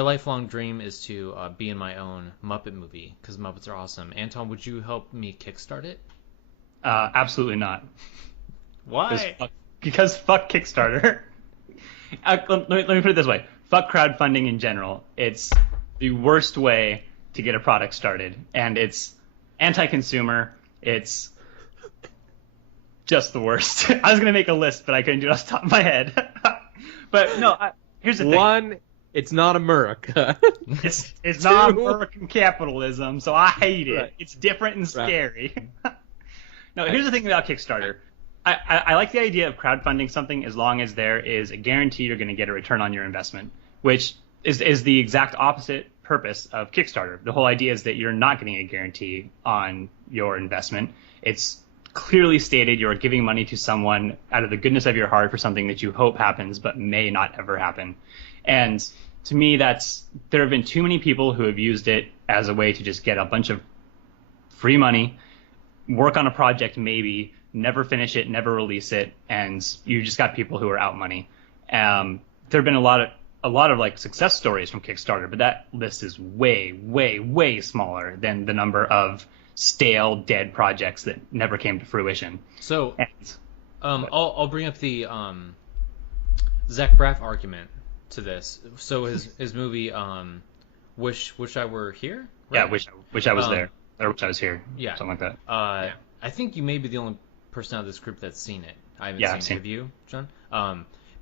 my lifelong dream is to be in my own Muppet movie because Muppets are awesome. Anton, would you help me kickstart it? Absolutely not. Why? Because fuck Kickstarter. Let me put it this way. Fuck crowdfunding in general. It's the worst way to get a product started. And it's anti-consumer. It's just the worst. I was going to make a list, but I couldn't do it off the top of my head. But no, here's the thing. One, it's not America. It's not American capitalism, so I hate it. Right. It's different and scary. No, here's the thing about Kickstarter. I like the idea of crowdfunding something as long as there is a guarantee you're going to get a return on your investment, which is the exact opposite purpose of Kickstarter. The whole idea is that you're not getting a guarantee on your investment. It's clearly stated you're giving money to someone out of the goodness of your heart for something that you hope happens but may not ever happen. And to me, there have been too many people who have used it as a way to just get a bunch of free money, work on a project maybe, never finish it, never release it, and you just got people who are out money. There have been a lot of like success stories from Kickstarter, but that list is way, way, way smaller than the number of stale, dead projects that never came to fruition. So, I'll bring up the Zach Braff argument to this. So his movie, Wish I Were Here? Right? Yeah, Wish I Was There, or Wish I Was Here. Yeah, something like that. I think you may be the only person out of this group that's seen it. I haven't seen it. Have you, John?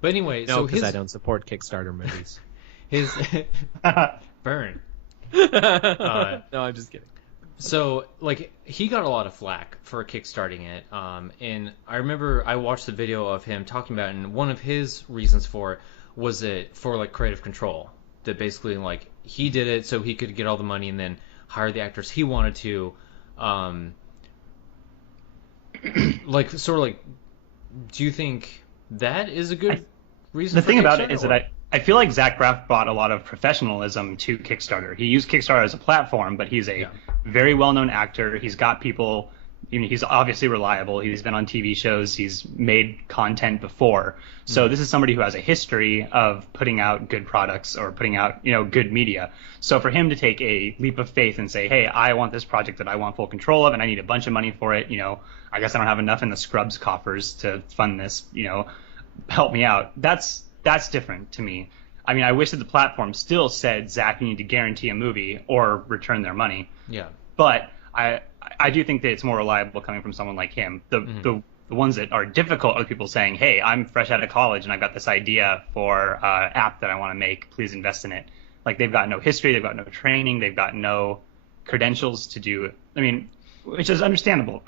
But anyway, no, because I don't support Kickstarter movies. His burn. No, I'm just kidding. So, like, he got a lot of flack for kickstarting it, and I remember I watched the video of him talking about it, and one of his reasons for it was it for, like, creative control. That basically, like, he did it so he could get all the money and then hire the actors he wanted to. Like, sort of like, do you think that is a good reason the for thing about Kickstarter, it is or? that I feel like Zach Braff brought a lot of professionalism to Kickstarter. He used Kickstarter as a platform, but he's a very well-known actor. He's got people. He's obviously reliable. He's been on TV shows. He's made content before. So this is somebody who has a history of putting out good products or putting out, good media. So for him to take a leap of faith and say, hey, I want this project that I want full control of, and I need a bunch of money for it. I guess I don't have enough in the Scrubs coffers to fund this. Help me out. That's different to me. I mean, I wish that the platform still said, Zach, you need to guarantee a movie or return their money. Yeah. But I do think that it's more reliable coming from someone like him. The ones that are difficult are people saying, hey, I'm fresh out of college and I've got this idea for an app that I want to make. Please invest in it. Like, they've got no history. They've got no training. They've got no credentials to do it. I mean, which is understandable.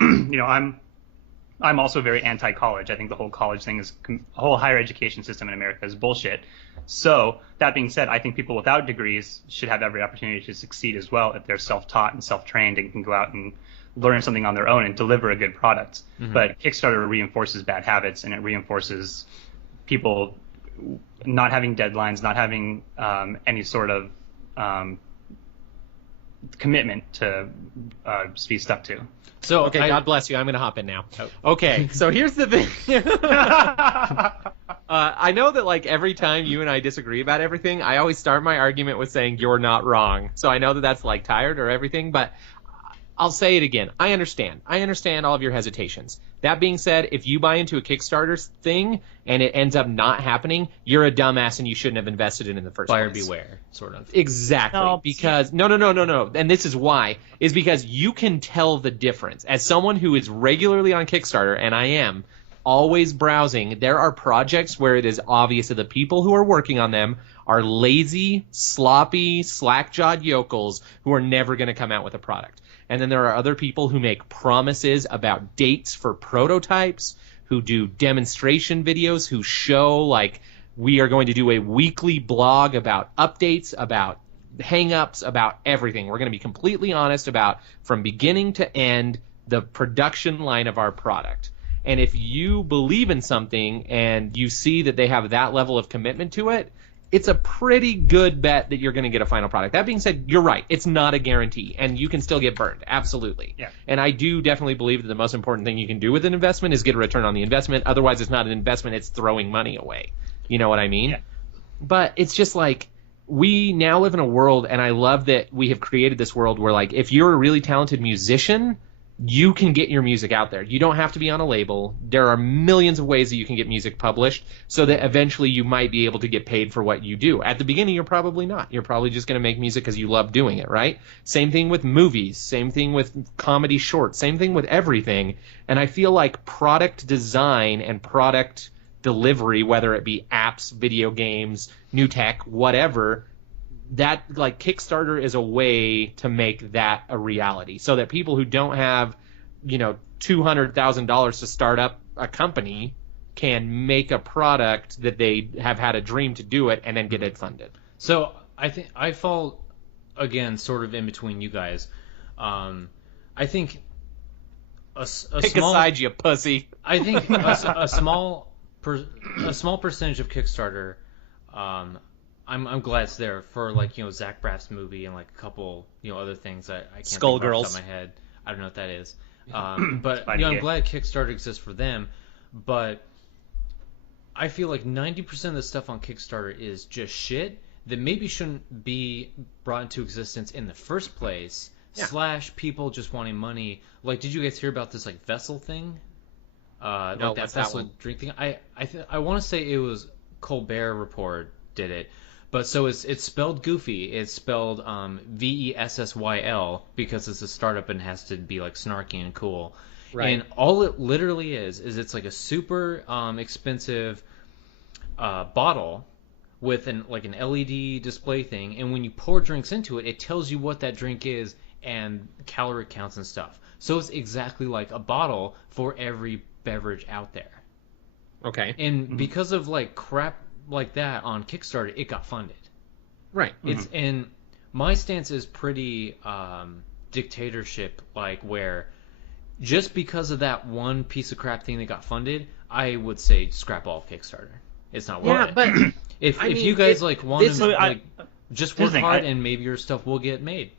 I'm also very anti-college. I think the whole college thing the whole higher education system in America is bullshit. So that being said, I think people without degrees should have every opportunity to succeed as well if they're self-taught and self-trained and can go out and learn something on their own and deliver a good product. But Kickstarter reinforces bad habits, and it reinforces people not having deadlines, not having any sort of commitment to be stuck to. So, okay, God bless you. I'm going to hop in now. Okay, so here's the thing. I know that, like, every time you and I disagree about everything, I always start my argument with saying you're not wrong. So I know that that's, like, tired or everything, but I'll say it again. I understand. I understand all of your hesitations. That being said, if you buy into a Kickstarter thing and it ends up not happening, you're a dumbass and you shouldn't have invested in the first place. Buyer beware, sort of. Exactly. No, because no. And this is why, is because you can tell the difference. As someone who is regularly on Kickstarter, and I am, always browsing, there are projects where it is obvious that the people who are working on them are lazy, sloppy, slack-jawed yokels who are never going to come out with a product. And then there are other people who make promises about dates for prototypes, who do demonstration videos, who show, like, we are going to do a weekly blog about updates, about hang-ups, about everything. We're going to be completely honest about, from beginning to end, the production line of our product. And if you believe in something and you see that they have that level of commitment to it, it's a pretty good bet that you're going to get a final product. That being said, you're right. It's not a guarantee, and you can still get burned. Absolutely. Yeah. And I do definitely believe that the most important thing you can do with an investment is get a return on the investment. Otherwise, it's not an investment. It's throwing money away. You know what I mean? Yeah. But it's just like, we now live in a world, and I love that we have created this world where, like, if you're a really talented musician, you can get your music out there. You don't have to be on a label. There are millions of ways that you can get music published so that eventually you might be able to get paid for what you do. At the beginning, you're probably not. You're probably just going to make music because you love doing it, right? Same thing with movies. Same thing with comedy shorts. Same thing with everything. And I feel like product design and product delivery, whether it be apps, video games, new tech, whatever, that, like, Kickstarter is a way to make that a reality so that people who don't have, $200,000 to start up a company can make a product that they have had a dream to do it and then get it funded. So I think I fall, again, sort of in between you guys. I think Pick a side, you pussy. I think a small percentage of Kickstarter, I'm glad it's there for, like, Zach Braff's movie and, like, a couple other things that I can't think off the top of my head. I don't know what that is. But I'm glad Kickstarter exists for them. But I feel like 90% of the stuff on Kickstarter is just shit that maybe shouldn't be brought into existence in the first place. Yeah. / people just wanting money. Like, did you guys hear about this, like, vessel thing? No, like that vessel drink thing. I want to say it was Colbert Report did it. But so it's spelled goofy. It's spelled VESSYL because it's a startup and has to be, like, snarky and cool. Right. And all it literally is it's like a super expensive bottle with an LED display thing, and when you pour drinks into it, it tells you what that drink is and calorie counts and stuff. So it's exactly like a bottle for every beverage out there. Okay. And because of, like, crap like that on Kickstarter, it got funded. Right. And my stance is pretty dictatorship, like, where just because of that one piece of crap thing that got funded, I would say scrap all of Kickstarter. It's not worth it. But if you guys want to just work hard and maybe your stuff will get made.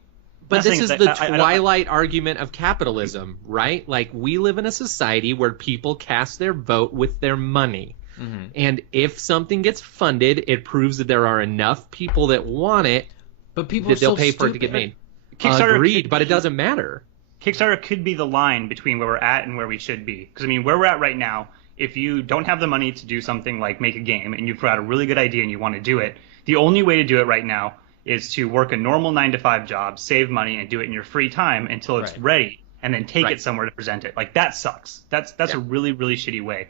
But this is the twilight argument of capitalism, right? Like, we live in a society where people cast their vote with their money. Mm-hmm. And if something gets funded, it proves that there are enough people that want it, but people that they'll pay for it to get made. Kickstarter Agreed, but it doesn't matter. Kickstarter could be the line between where we're at and where we should be. Because, I mean, where we're at right now, if you don't have the money to do something like make a game and you've got a really good idea and you want to do it, the only way to do it right now is to work a normal 9-to-5 job, save money, and do it in your free time until it's ready, and then take it somewhere to present it. Like, that sucks. That's a really, really shitty way.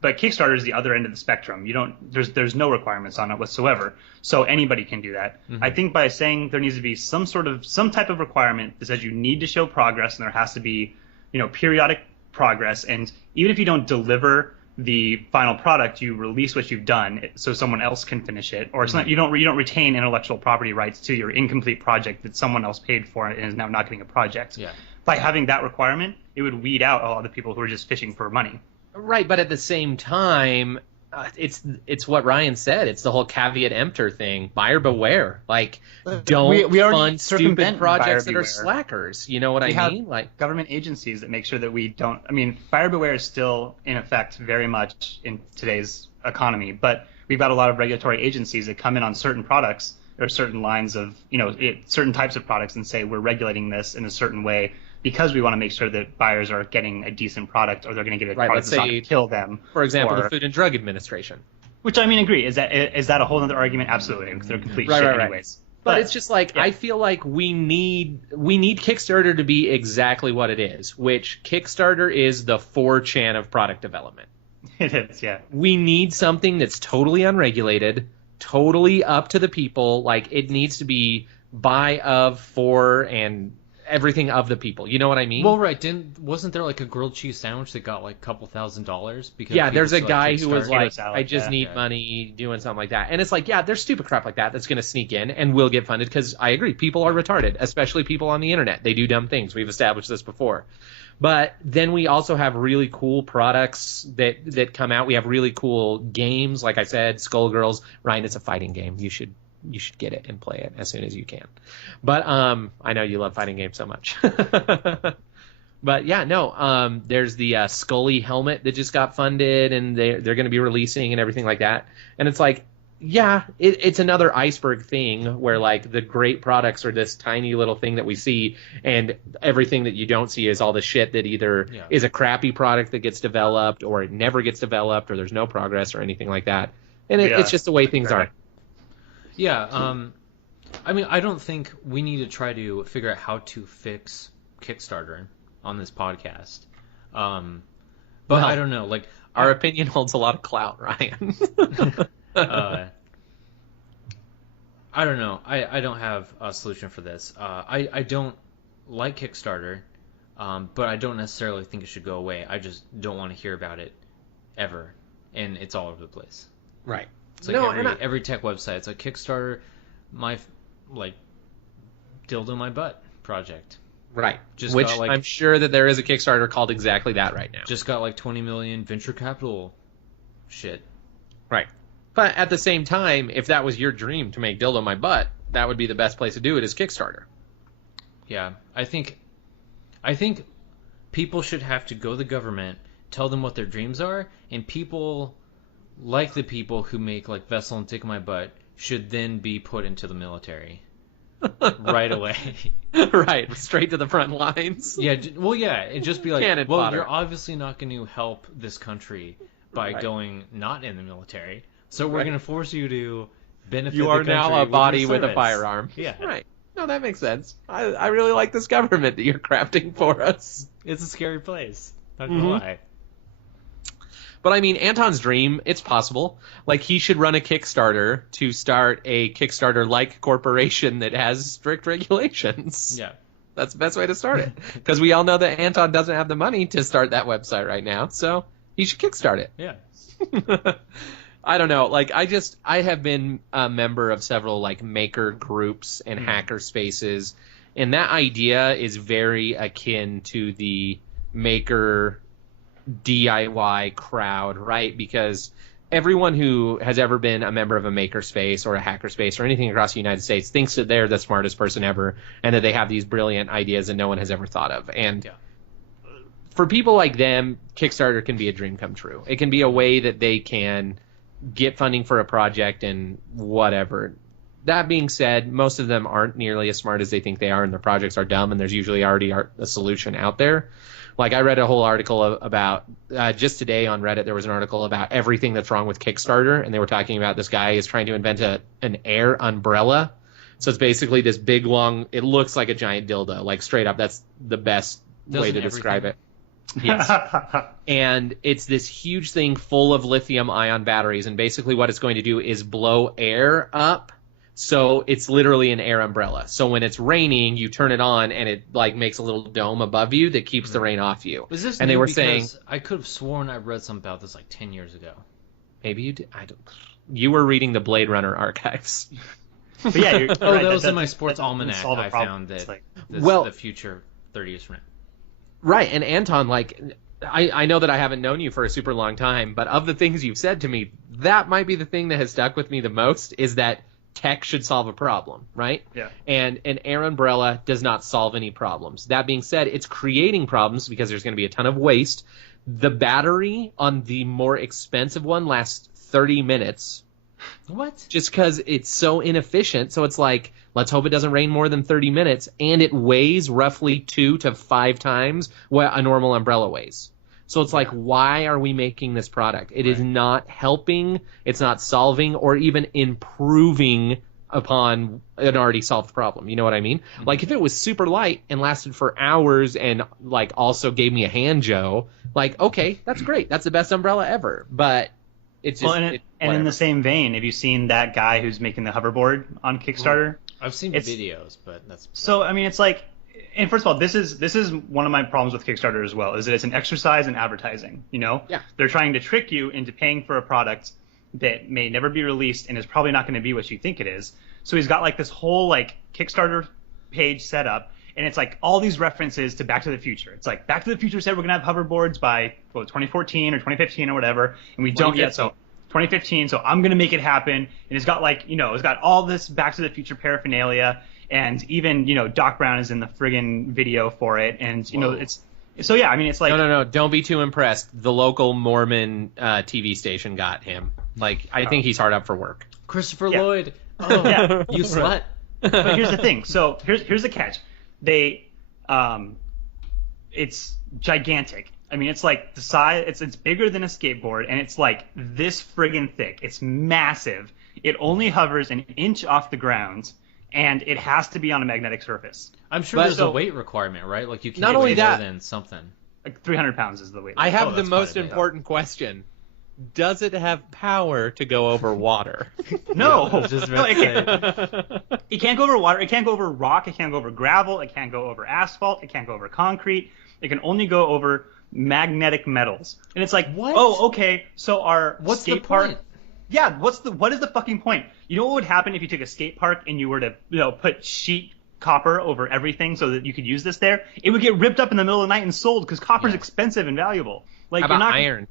But Kickstarter is the other end of the spectrum. There's no requirements on it whatsoever, so anybody can do that. Mm-hmm. I think by saying there needs to be some type of requirement that says you need to show progress and there has to be, periodic progress, and even if you don't deliver the final product, you release what you've done so someone else can finish it, or it's not, you don't retain intellectual property rights to your incomplete project that someone else paid for and is now not getting a project. Yeah. By having that requirement, it would weed out a lot of the people who are just fishing for money. Right, but at the same time, it's what Ryan said. It's the whole caveat emptor thing. Buyer beware. Like, don't fund stupid projects that are slackers. You know what I mean? Like, government agencies that make sure that we don't. I mean, buyer beware is still in effect very much in today's economy, but we've got a lot of regulatory agencies that come in on certain products or certain lines of, certain types of products and say we're regulating this in a certain way, because we want to make sure that buyers are getting a decent product, or they're going to get a product that's not going to kill them. For example, the Food and Drug Administration. Which, I mean, agree. Is that a whole other argument? Absolutely, because they're complete shit anyways. But it's just like, I feel like we need Kickstarter to be exactly what it is, which Kickstarter is the 4chan of product development. It is, yeah. We need something that's totally unregulated, totally up to the people. Like, it needs to be by, of, for, and everything of the people. You know what I mean? Well, right. Wasn't there, like, a grilled cheese sandwich that got, like, a couple $1,000s? Because there's a guy who was like, I just need money, doing something like that. And it's like, there's stupid crap like that that's going to sneak in and will get funded, because I agree, people are retarded, especially people on the internet. They do dumb things. We've established this before. But then we also have really cool products that come out. We have really cool games. Like I said, Skullgirls. Ryan, it's a fighting game. You should get it and play it as soon as you can. But I know you love fighting games so much. But there's the Scully helmet that just got funded, and they're going to be releasing and everything like that. And it's like, Yeah, it's another iceberg thing where like the great products are this tiny little thing that we see, and everything that you don't see is all the shit that either is a crappy product that gets developed, or it never gets developed, or there's no progress or anything like that. And it's just the way things are. Yeah. I mean, I don't think we need to try to figure out how to fix Kickstarter on this podcast. But I don't know. Like, our opinion holds a lot of clout, Ryan. I don't know. I don't have a solution for this. I don't like Kickstarter, but I don't necessarily think it should go away. I just don't want to hear about it ever, and it's all over the place. Right. It's like every tech website. It's like Kickstarter, my dildo my butt project. Right. Which I'm sure that there is a Kickstarter called exactly that right now. Just got like 20 million venture capital shit. Right. But at the same time, if that was your dream to make dildo my butt, that would be the best place to do it is Kickstarter. Yeah. I think people should have to go to the government, tell them what their dreams are, and people like the people who make like Vessel and Tickle My Butt should then be put into the military. Right away. Right, straight to the front lines. Yeah, it'd just be like, Cannon well, fodder. You're obviously not going to help this country by going not in the military, so we're going to force you to benefit the country. You are now a body with a firearm. Yeah. Right. No, that makes sense. I really like this government that you're crafting for us. It's a scary place. Not going to lie. But I mean, Anton's dream, it's possible. Like, he should run a Kickstarter to start a Kickstarter-like corporation that has strict regulations. Yeah. That's the best way to start it. Because we all know that Anton doesn't have the money to start that website right now, so he should kickstart it. Yeah. I don't know. Like, I have been a member of several, like, maker groups and hacker spaces, and that idea is very akin to the maker DIY crowd, right? Because everyone who has ever been a member of a maker space or a hacker space or anything across the United States thinks that they're the smartest person ever and that they have these brilliant ideas that no one has ever thought of. And for people like them, Kickstarter can be a dream come true. It can be a way that they can get funding for a project and whatever. That being said, most of them aren't nearly as smart as they think they are, and their projects are dumb, and there's usually already a solution out there. Like, I read a whole article about, just today on Reddit, there was an article about everything that's wrong with Kickstarter, and they were talking about this guy is trying to invent an air umbrella. So it's basically this big, long, it looks like a giant dildo, like straight up. That's the best way to describe it. Yes. And it's this huge thing full of lithium-ion batteries, and basically what it's going to do is blow air up. So it's literally an air umbrella. So when it's raining, you turn it on, and it like makes a little dome above you that keeps the rain off you. Was this and new? They were Because saying, I could have sworn I read something about this like 10 years ago. Maybe you did. I don't. You were reading the Blade Runner archives. But yeah, you're right. That was in my sports almanac. I found that the future 30 years from now. Right, and Anton, like, I know that I haven't known you for a super long time, but of the things you've said to me, that might be the thing that has stuck with me the most, is that tech should solve a problem, right? Yeah. And an air umbrella does not solve any problems. That being said, it's creating problems because there's going to be a ton of waste. The battery on the more expensive one lasts 30 minutes. What? Just because it's so inefficient. So it's like, let's hope it doesn't rain more than 30 minutes. And it weighs roughly 2 to 5 times what a normal umbrella weighs. So it's like, why are we making this product? It is not helping, it's not solving, or even improving upon an already solved problem. You know what I mean? Mm-hmm. Like, if it was super light and lasted for hours and, like, also gave me a hand, Joe, like, okay, that's great. That's the best umbrella ever. But it's just... Well, and in the same vein, have you seen that guy who's making the hoverboard on Kickstarter? I've seen videos, but that's... So, I mean, it's like... And first of all, this is one of my problems with Kickstarter as well, is that it's an exercise in advertising, you know? Yeah. They're trying to trick you into paying for a product that may never be released and is probably not going to be what you think it is. So he's got like this whole like Kickstarter page set up, and it's like all these references to Back to the Future. It's like Back to the Future said we're going to have hoverboards by 2014 or 2015 or whatever, and we don't yet. So 2015, so I'm going to make it happen. And it's got like, you know, it's got all this Back to the Future paraphernalia. And even, you know, Doc Brown is in the friggin' video for it. And, you know, it's... So, yeah, I mean, it's like... No. Don't be too impressed. The local Mormon TV station got him. Like, I think he's hard up for work. Christopher Yeah. Lloyd. Oh, Yeah. you slut. But here's the thing. So here's the catch. It's gigantic. I mean, it's like the size. It's bigger than a skateboard, and it's like this friggin' thick. It's massive. It only hovers an inch off the ground, and it has to be on a magnetic surface. I'm sure there's a weight requirement, right? Like you can't Not only weigh that- more than something. Like 300 pounds is the weight. I have the that's quite most a bit. important question. Does it have power to go over water? No, Just no, about it to can't. It can't go over water. It can't go over rock. It can't go over gravel. It can't go over asphalt. It can't go over concrete. It can only go over magnetic metals. And it's like, What? oh, okay. So our What's the skate park. point? Yeah, what is the fucking point? You know what would happen if you took a skate park and you were to, put sheet copper over everything so that you could use this there? It would get ripped up in the middle of the night and sold because copper's expensive and valuable. Like, How you're about not, iron?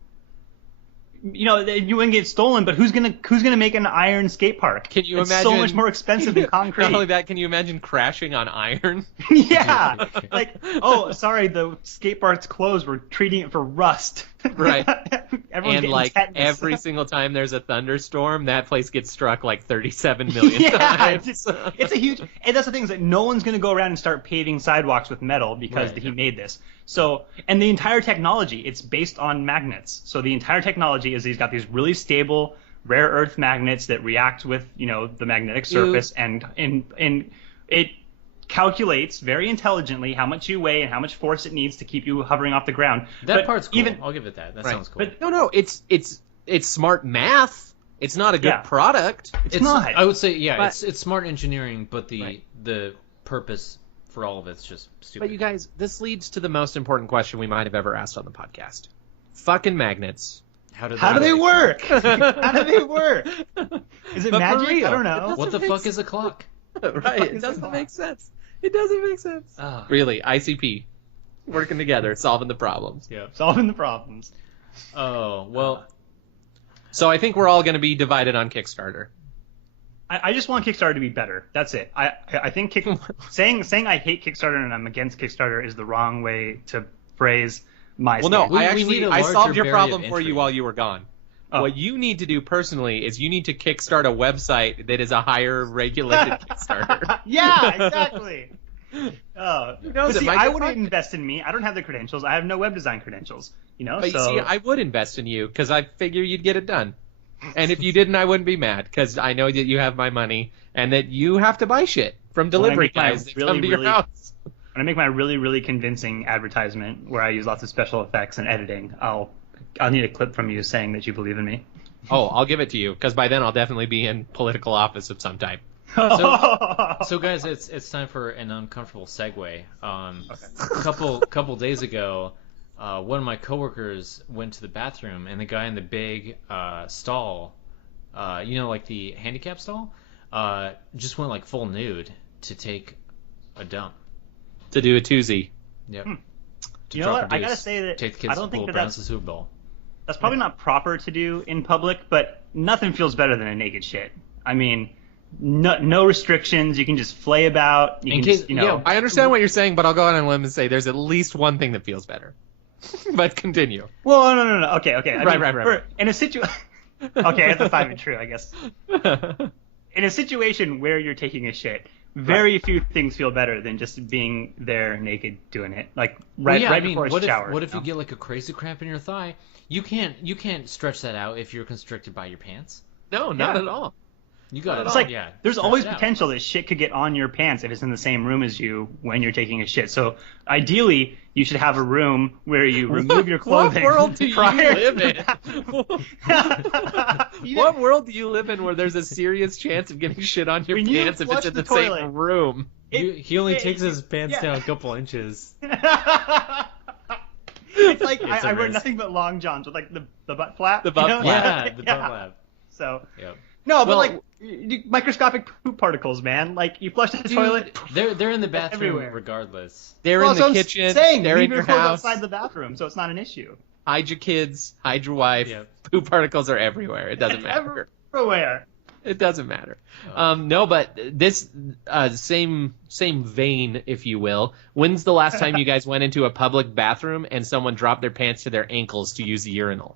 You wouldn't get stolen, but who's gonna make an iron skate park? Can you it's imagine? so much more expensive than concrete. Not only that, can you imagine crashing on iron? Yeah, like, oh, sorry, the skate park's closed. We're treating it for rust. Right. Everyone's And getting like tetanus. every single time there's a thunderstorm, that place gets struck like 37 million yeah, times. it's a huge. And that's the thing is that no one's gonna go around and start paving sidewalks with metal because Right. he made this. So, and the entire technology, it's based on magnets. So the entire technology is he's got these really stable rare earth magnets that react with the magnetic surface, and it calculates very intelligently how much you weigh and how much force it needs to keep you hovering off the ground. That But part's cool. even I'll give it that. That Right. sounds cool. But No, it's smart math. It's not a good Yeah. product. it's not. I would say, yeah, But- it's smart engineering, but Right. the purpose for all of it's just stupid. But you guys, this leads to the most important question we might have ever asked on the podcast. Fucking magnets. How How do they work? How do they work? Is it But for magic? real, I don't it know. doesn't What the make fuck is a clock? Right, fuck it is doesn't that? make sense. It doesn't make sense. Ah. Really, ICP. Working together, solving the problems. Yeah. Solving the problems. Oh well. So I think we're all going to be divided on Kickstarter. I just want Kickstarter to be better. That's it. I think saying I hate Kickstarter and I'm against Kickstarter is the wrong way to phrase my Well, no, stance. We need a I larger solved your barrier problem of for you entry. while you were gone. Oh. What you need to do personally is you need to kickstart a website that is a higher regulated Kickstarter. Yeah, exactly. Oh, knows, but it see, might I get wouldn't fucked. invest in me. I don't have the credentials. I have no web design credentials. But so you see, I would invest in you because I figure you'd get it done. And if you didn't, I wouldn't be mad because I know that you have my money and that you have to buy shit from delivery make my guys that really, come to your really- house. when I make my really, really convincing advertisement where I use lots of special effects and editing, I'll need a clip from you saying that you believe in me. Oh, I'll give it to you because by then I'll definitely be in political office of some type. So guys, it's time for an uncomfortable segue. Couple days ago, one of my coworkers went to the bathroom, and the guy in the big stall, like the handicap stall, just went like full nude to take a dump. To do a twosie. Yep. To You know drop what? a I gotta deuce. say that Take the kids I to don't the think pool, that Browns that's the Super Bowl. That's probably not proper to do in public, but nothing feels better than a naked shit. I mean, no restrictions. You can just flay about. You In can case- just, Yeah, I understand what you're saying, but I'll go out on a limb and say there's at least one thing that feels better. But continue. Well, no. Okay. Right. In a situation. Okay, that's not even true, I guess. In a situation where you're taking a shit, very few things feel better than just being there naked doing it. Like right before a shower. What if you get like a crazy cramp in your thigh? You can't stretch that out if you're constricted by your pants. No, not Yeah. at all. You got It's like there's stretch always it out. potential that shit could get on your pants if it's in the same room as you when you're taking a shit. So ideally, you should have a room where you remove your clothing. What world do you prior live to in? What world do you live in where there's a serious chance of getting shit on your When you pants if flush it's in the the same toilet. room? He only it- takes his pants yeah. down a couple inches. It's like It's a I wear risk. nothing but long johns with like the butt flap. The butt you know? flap. Yeah, the butt flap. So Yep. no, but Well- like microscopic poop particles, man. Like you flush the toilet. They're in the bathroom Everywhere. regardless. They're Well, in so the I'm kitchen. saying, They're leave in your clothes house. outside the bathroom, so it's not an issue. Hide your kids. Hide your wife. Yep. Poop particles are everywhere. It doesn't matter. Everywhere. It doesn't matter. No, but this same vein, if you will. When's the last time you guys went into a public bathroom and someone dropped their pants to their ankles to use the urinal?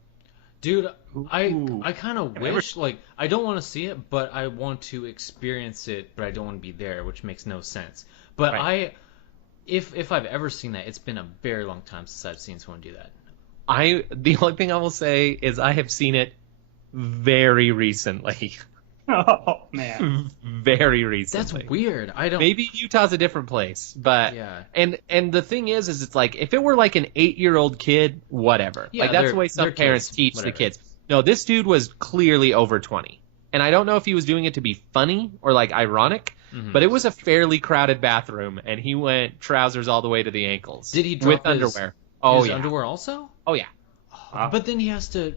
Dude, I Ooh. kind of wish, like, I don't want to see it, but I want to experience it, but I don't want to be there, which makes no sense. But Right. if I've ever seen that, it's been a very long time since I've seen someone do that. The only thing I will say is I have seen it very recently. Oh man. Very That's recently. weird. I don't. Maybe Utah's a different place, but Yeah. and the thing is it's like if it were like an 8-year-old kid, whatever. Yeah, like that's they're- the way some they're parents kids, teach the whatever. kids. No, this dude was clearly over 20, and I don't know if he was doing it to be funny or like ironic, Mhm. but it was a fairly crowded bathroom, and he went trousers all the way to the ankles. Did he with drop his- underwear? Oh His yeah. underwear also? Oh yeah. But then he has to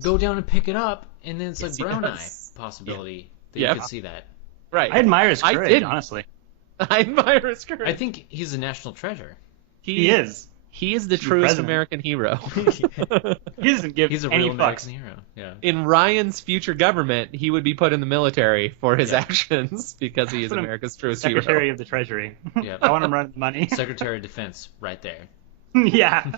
go down and pick it up, and then it's like Yes, he brown does. eye possibility that Yeah. you could see that. Right. I admire his I courage, didn't. honestly. I admire his courage. I think he's a national treasure. He is. He is the He's the truest president. American hero. He doesn't give He's a any real American fucks. hero. Yeah. In Ryan's future government, he would be put in the military for his Yeah. actions because he is Put him America's truest Secretary hero. of the Treasury. Yeah. I want him running the money. Secretary of Defense, right there. Yeah.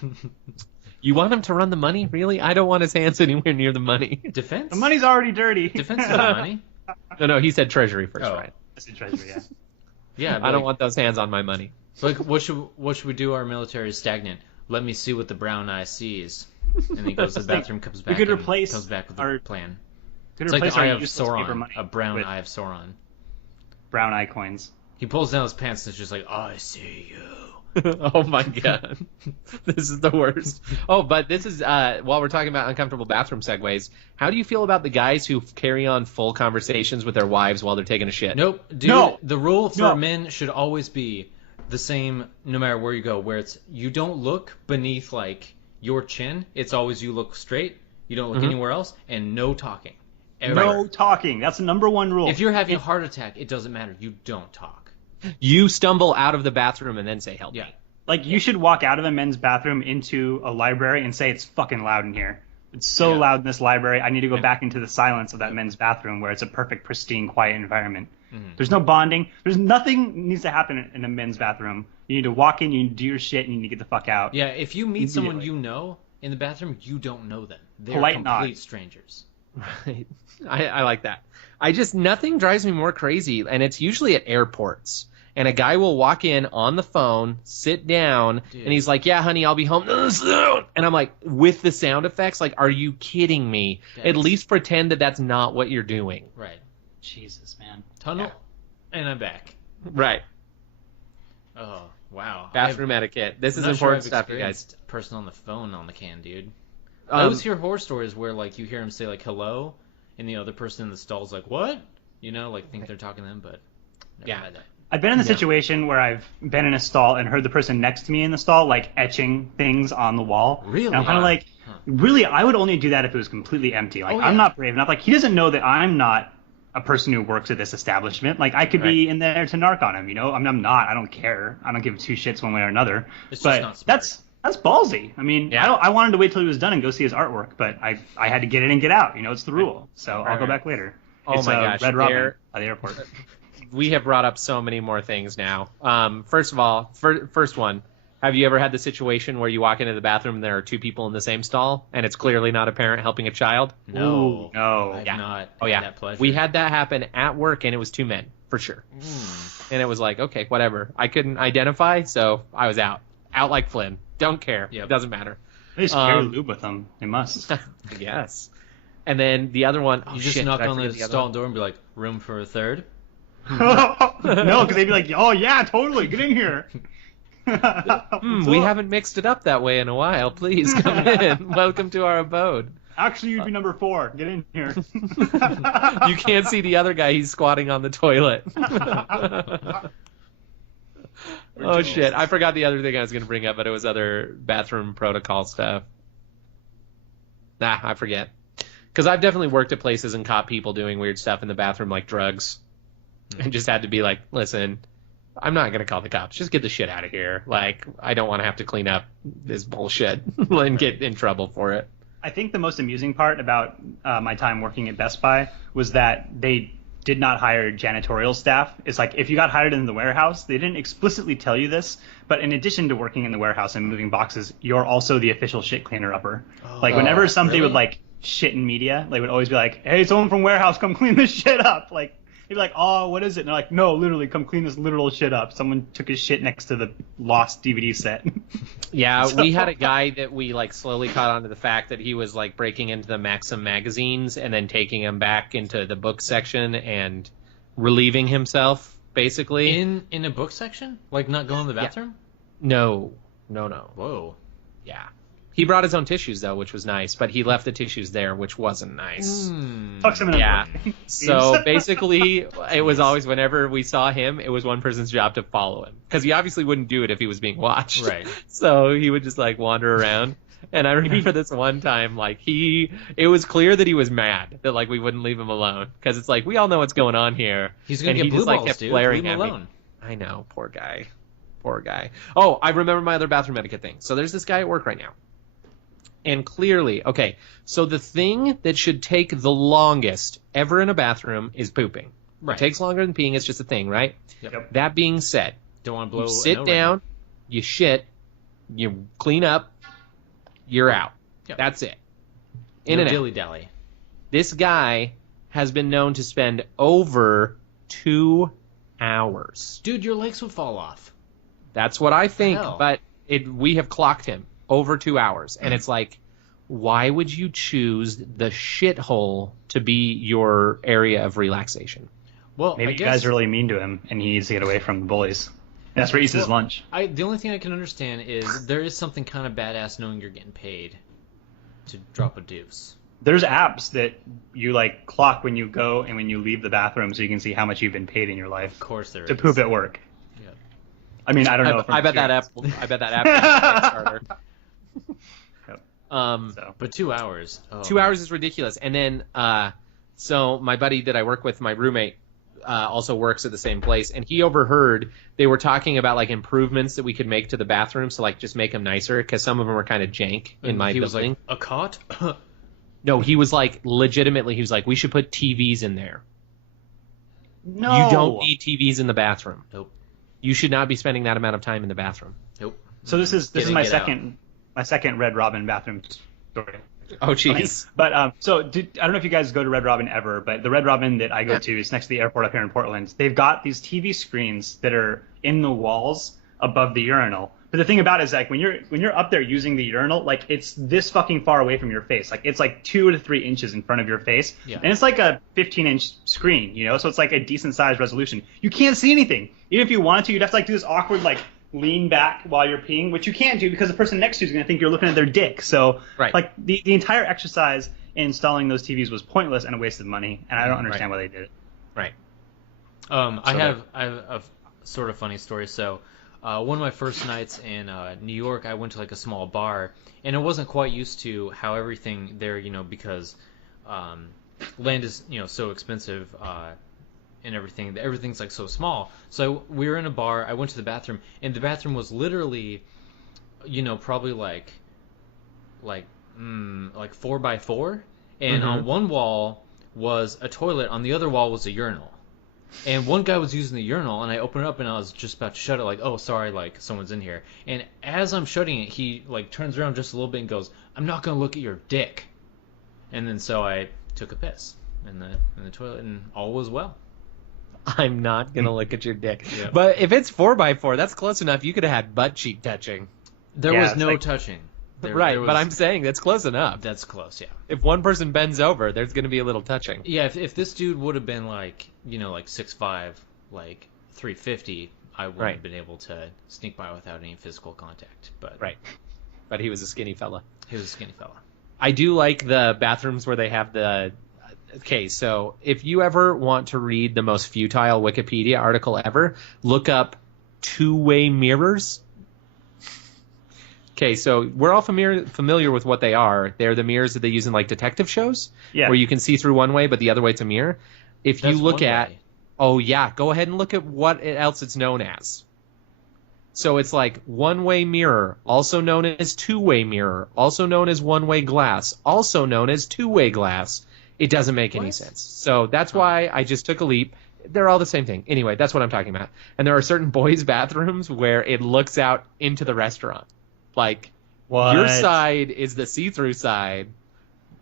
You want him to run the money? Really? I don't want his hands anywhere near the money. Defense? The money's already dirty. Defense is money. No, he said treasury first, Oh. Ryan. That's the Treasury, yeah. Yeah, I don't want those hands on my money. Like, what should we do? Our military is stagnant. Let me see what the brown eye sees. And he goes to the bathroom, comes back, could and replace comes back with our- a plan. Could It's like replace the our Eye of useless paper Sauron, money a brown with Eye of Sauron. brown eye coins. He pulls down his pants and it's just like, I see you. Oh my god. This is the worst. Oh, but this is, while we're talking about uncomfortable bathroom segues, how do you feel about the guys who carry on full conversations with their wives while they're taking a shit? Nope, dude. No. The rule for No. men should always be the same no matter where you go, where it's you don't look beneath, like, your chin. It's always you look straight. You don't look anywhere else. And no talking. Ever. No talking. That's the number one rule. If you're having a heart attack, it doesn't matter. You don't talk. You stumble out of the bathroom and then say, help Yeah. me. Like, you should walk out of a men's bathroom into a library and say, it's fucking loud in here. It's so Yeah. loud in this library. I need to go back into the silence of that men's bathroom where it's a perfect, pristine, quiet environment. There's no bonding. There's nothing needs to happen in a men's bathroom. You need to walk in, you need to do your shit, and you need to get the fuck out. Yeah, if you meet someone Immediately. you know in the bathroom, you don't know them. They're Polite complete nod. strangers. Right. I like that. Nothing drives me more crazy, and it's usually at airports. And a guy will walk in on the phone, sit down, Dude. and he's like, yeah, honey, I'll be home soon. And I'm like, with the sound effects, like, are you kidding me? At That's- least pretend that that's not what you're doing. Right. Jesus, man. Tunnel, and I'm back. Right. Oh, wow. Bathroom etiquette. This I'm is not sure important I've stuff, you guys. experienced person on the phone on the can, dude. I always hear horror stories where, like, you hear him say, like, hello, and the other person in the stall's like, what? You know, like, think they're talking to them, but never Yeah. had that. I've been in the situation where I've been in a stall and heard the person next to me in the stall, like, etching things on the wall. Really? And I'm kind of like, really, I would only do that if it was completely empty. Like, Oh, yeah. I'm not brave enough. Like, he doesn't know that I'm not a person who works at this establishment. Like, I could be in there to narc on him, you know? I'm not. I don't care. I don't give two shits one way or another. It's just but not smart. that's ballsy. I mean, Yeah. I wanted to wait till he was done and go see his artwork, but I had to get in and get out. You know, it's the rule. So I'll go right. back later. Oh It's my gosh, Red Robin there- at the airport. We have brought up so many more things now. First of all, first one, have you ever had the situation where you walk into the bathroom and there are two people in the same stall and it's clearly not a parent helping a child? No. Ooh, no. I've Yeah. not Oh had yeah, that pleasure. we had that happen at work and it was two men for sure. And it was like, okay, whatever. I couldn't identify, so I was out like Flynn. Don't care. Yep. It doesn't matter. They just carry Um, lube with them. They must. Yes. And then the other one, You just knock on the other stall one? door and be like, room for a third? No, because they'd be like, oh yeah, totally, get in here. We haven't mixed it up that way in a while. Please come in. Welcome to our abode. Actually, you'd be number 4. Get in here. You can't see the other guy. He's squatting on the toilet. Oh shit! I forgot the other thing I was going to bring up, but it was other bathroom protocol stuff. Nah, I forget. Because I've definitely worked at places and caught people doing weird stuff in the bathroom, like drugs, and just had to be like, "Listen, I'm not going to call the cops. Just get the shit out of here. Like, I don't want to have to clean up this bullshit and get in trouble for it." I think the most amusing part about my time working at Best Buy was that they did not hire janitorial staff. It's like, if you got hired in the warehouse, they didn't explicitly tell you this, but in addition to working in the warehouse and moving boxes, you're also the official shit cleaner upper. Like, whenever somebody really? would, like, shit in media. Like, would always be like, hey, someone from warehouse, come clean this shit up. Like, he'd be like, oh, what is it? And they're like, no, literally, come clean this literal shit up. Someone took his shit next to the lost DVD set. Yeah, we had a guy that we like slowly caught on to the fact that he was like breaking into the Maxim magazines and then taking them back into the book section and relieving himself, basically. In a book section? Like not going to the bathroom? No. Whoa. Yeah. He brought his own tissues, though, which was nice, but he left the tissues there, which wasn't nice. Fucks him in Yeah. So basically, it was always whenever we saw him, it was one person's job to follow him. Because he obviously wouldn't do it if he was being watched. Right. So he would just, like, wander around. And I remember this one time, like, it was clear that he was mad that, like, we wouldn't leave him alone. Because it's like, we all know what's going on here. He's going to get he blue just, balls, like, kept dude. flaring Leave him at alone. me. I know, poor guy. Oh, I remember my other bathroom etiquette thing. So there's this guy at work right now. And clearly, okay, so the thing that should take the longest ever in a bathroom is pooping. Right. It takes longer than peeing. It's just a thing, right? Yep. That being said, Don't want to blow. you sit down, you shit, you clean up, you're out. Yep. That's it. In In and out. dilly dally. This guy has been known to spend over 2 hours. Dude, your legs would fall off. That's what I think, Hell. but we have clocked him over 2 hours. And it's like, why would you choose the shithole to be your area of relaxation? Well, Maybe I you guess, guys are really mean to him, and he needs to get away from the bullies. And that's where he eats his lunch. The only thing I can understand is there is something kind of badass knowing you're getting paid to drop a deuce. There's apps that you like clock when you go and when you leave the bathroom, so you can see how much you've been paid in your life Of course there is. to poop at work. Yeah. I mean, I don't know. I bet that app. I bet that app. Is Kickstarter. Yep. So. But 2 hours. Oh. 2 hours is ridiculous. And then, so my buddy that I work with, my roommate, also works at the same place, and he overheard they were talking about like improvements that we could make to the bathrooms to like just make them nicer because some of them were kind of jank in And my he building. was like, a cot? No, he was like legitimately. He was like, we should put TVs in there. No. You don't need TVs in the bathroom. Nope. You should not be spending that amount of time in the bathroom. Nope. So this is Getting my it out. second Red Robin bathroom story. Oh, jeez. But I don't know if you guys go to Red Robin ever, but the Red Robin that I go to is next to the airport up here in Portland. They've got these TV screens that are in the walls above the urinal. But the thing about it is like when you're up there using the urinal, like it's this fucking far away from your face. Like it's like 2 to 3 inches in front of your face. Yeah. And it's like a 15-inch screen, you know, so it's like a decent sized resolution. You can't see anything. Even if you wanted to, you'd have to like do this awkward like lean back while you're peeing, which you can't do because the person next to you is going to think you're looking at their dick. So Right. like the entire exercise in installing those TVs was pointless and a waste of money, and I don't understand why they did it. Right. I have a sort of funny story. So, one of my first nights in New York, I went to like a small bar, and I wasn't quite used to how everything there, you know, because land is, you know, so expensive and everything's like so small. So we were in a bar. I went to the bathroom, and the bathroom was literally, you know, probably like 4x4, and on one wall was a toilet, on the other wall was a urinal. And one guy was using the urinal, and I opened it up, and I was just about to shut it, like, oh, sorry, like, someone's in here. And as I'm shutting it, he, like, turns around just a little bit and goes, I'm not going to look at your dick. And then so I took a piss in the toilet, and all was well. I'm not gonna look at your dick. Yeah. But if it's 4x4, that's close enough. You could have had butt cheek touching. There Yeah, was it's no like- touching. Right, there was, but I'm saying that's close enough. That's close, yeah. If one person bends over, there's going to be a little touching. Yeah, if this dude would have been, like, you know, like 6'5", like 350, I wouldn't Right. have been able to sneak by without any physical contact. But Right. But he was a skinny fella. he was a skinny fella. I do like the bathrooms where they have the... Okay, so if you ever want to read the most futile Wikipedia article ever, look up two-way mirrors. Okay, so we're all familiar with what they are. They're the mirrors that they use in like detective shows, Yeah. where you can see through one way, but the other way it's a mirror. If That's you look one at... way. Oh, yeah. Go ahead and look at what else it's known as. So it's like one-way mirror, also known as two-way mirror, also known as one-way glass, also known as two-way glass. It doesn't make any What? sense. So that's why I just took a leap. They're all the same thing. Anyway, that's what I'm talking about. And there are certain boys' bathrooms where it looks out into the restaurant. Like, What? your side is the see-through side.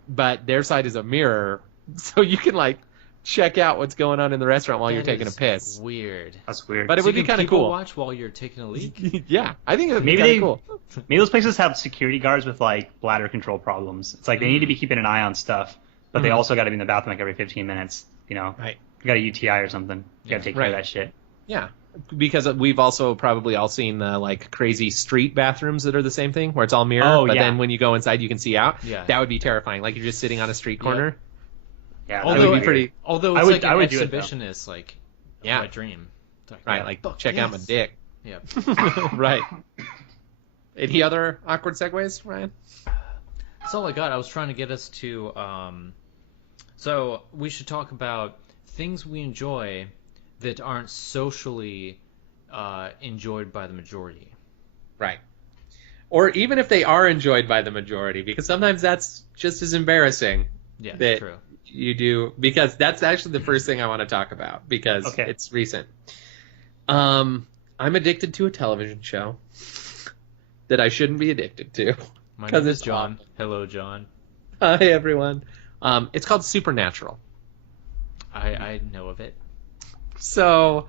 but their side is a mirror, so you can like check out what's going on in the restaurant while you're taking a piss. Weird. That's weird. But it would be kind of cool. Watch while you're taking a leak. Yeah, I think it would be kind of cool. Maybe those places have security guards with like bladder control problems. It's like they need to be keeping an eye on stuff, but they also got to be in the bathroom like every 15 minutes. You know, right? You got a UTI or something. You got to take care of that shit. Yeah, because we've also probably all seen the like crazy street bathrooms that are the same thing, where it's all mirror, but then when you go inside, you can see out. Yeah, that would be terrifying. Like you're just sitting on a street corner. Yeah, although, would be pretty. Although it's like an exhibitionist, like my dream. Right, like check out my dick. Yeah. Right. Any other awkward segues, Ryan? That's all I got. I was trying to get us to. So we should talk about things we enjoy that aren't socially enjoyed by the majority. Right. Or even if they are enjoyed by the majority, because sometimes that's just as embarrassing. Yeah, that true. You do, because that's actually the first thing I want to talk about, because it's recent. I'm addicted to a television show that I shouldn't be addicted to. My name is John. Awful. Hello, John. Hi, everyone. It's called Supernatural. I know of it. So,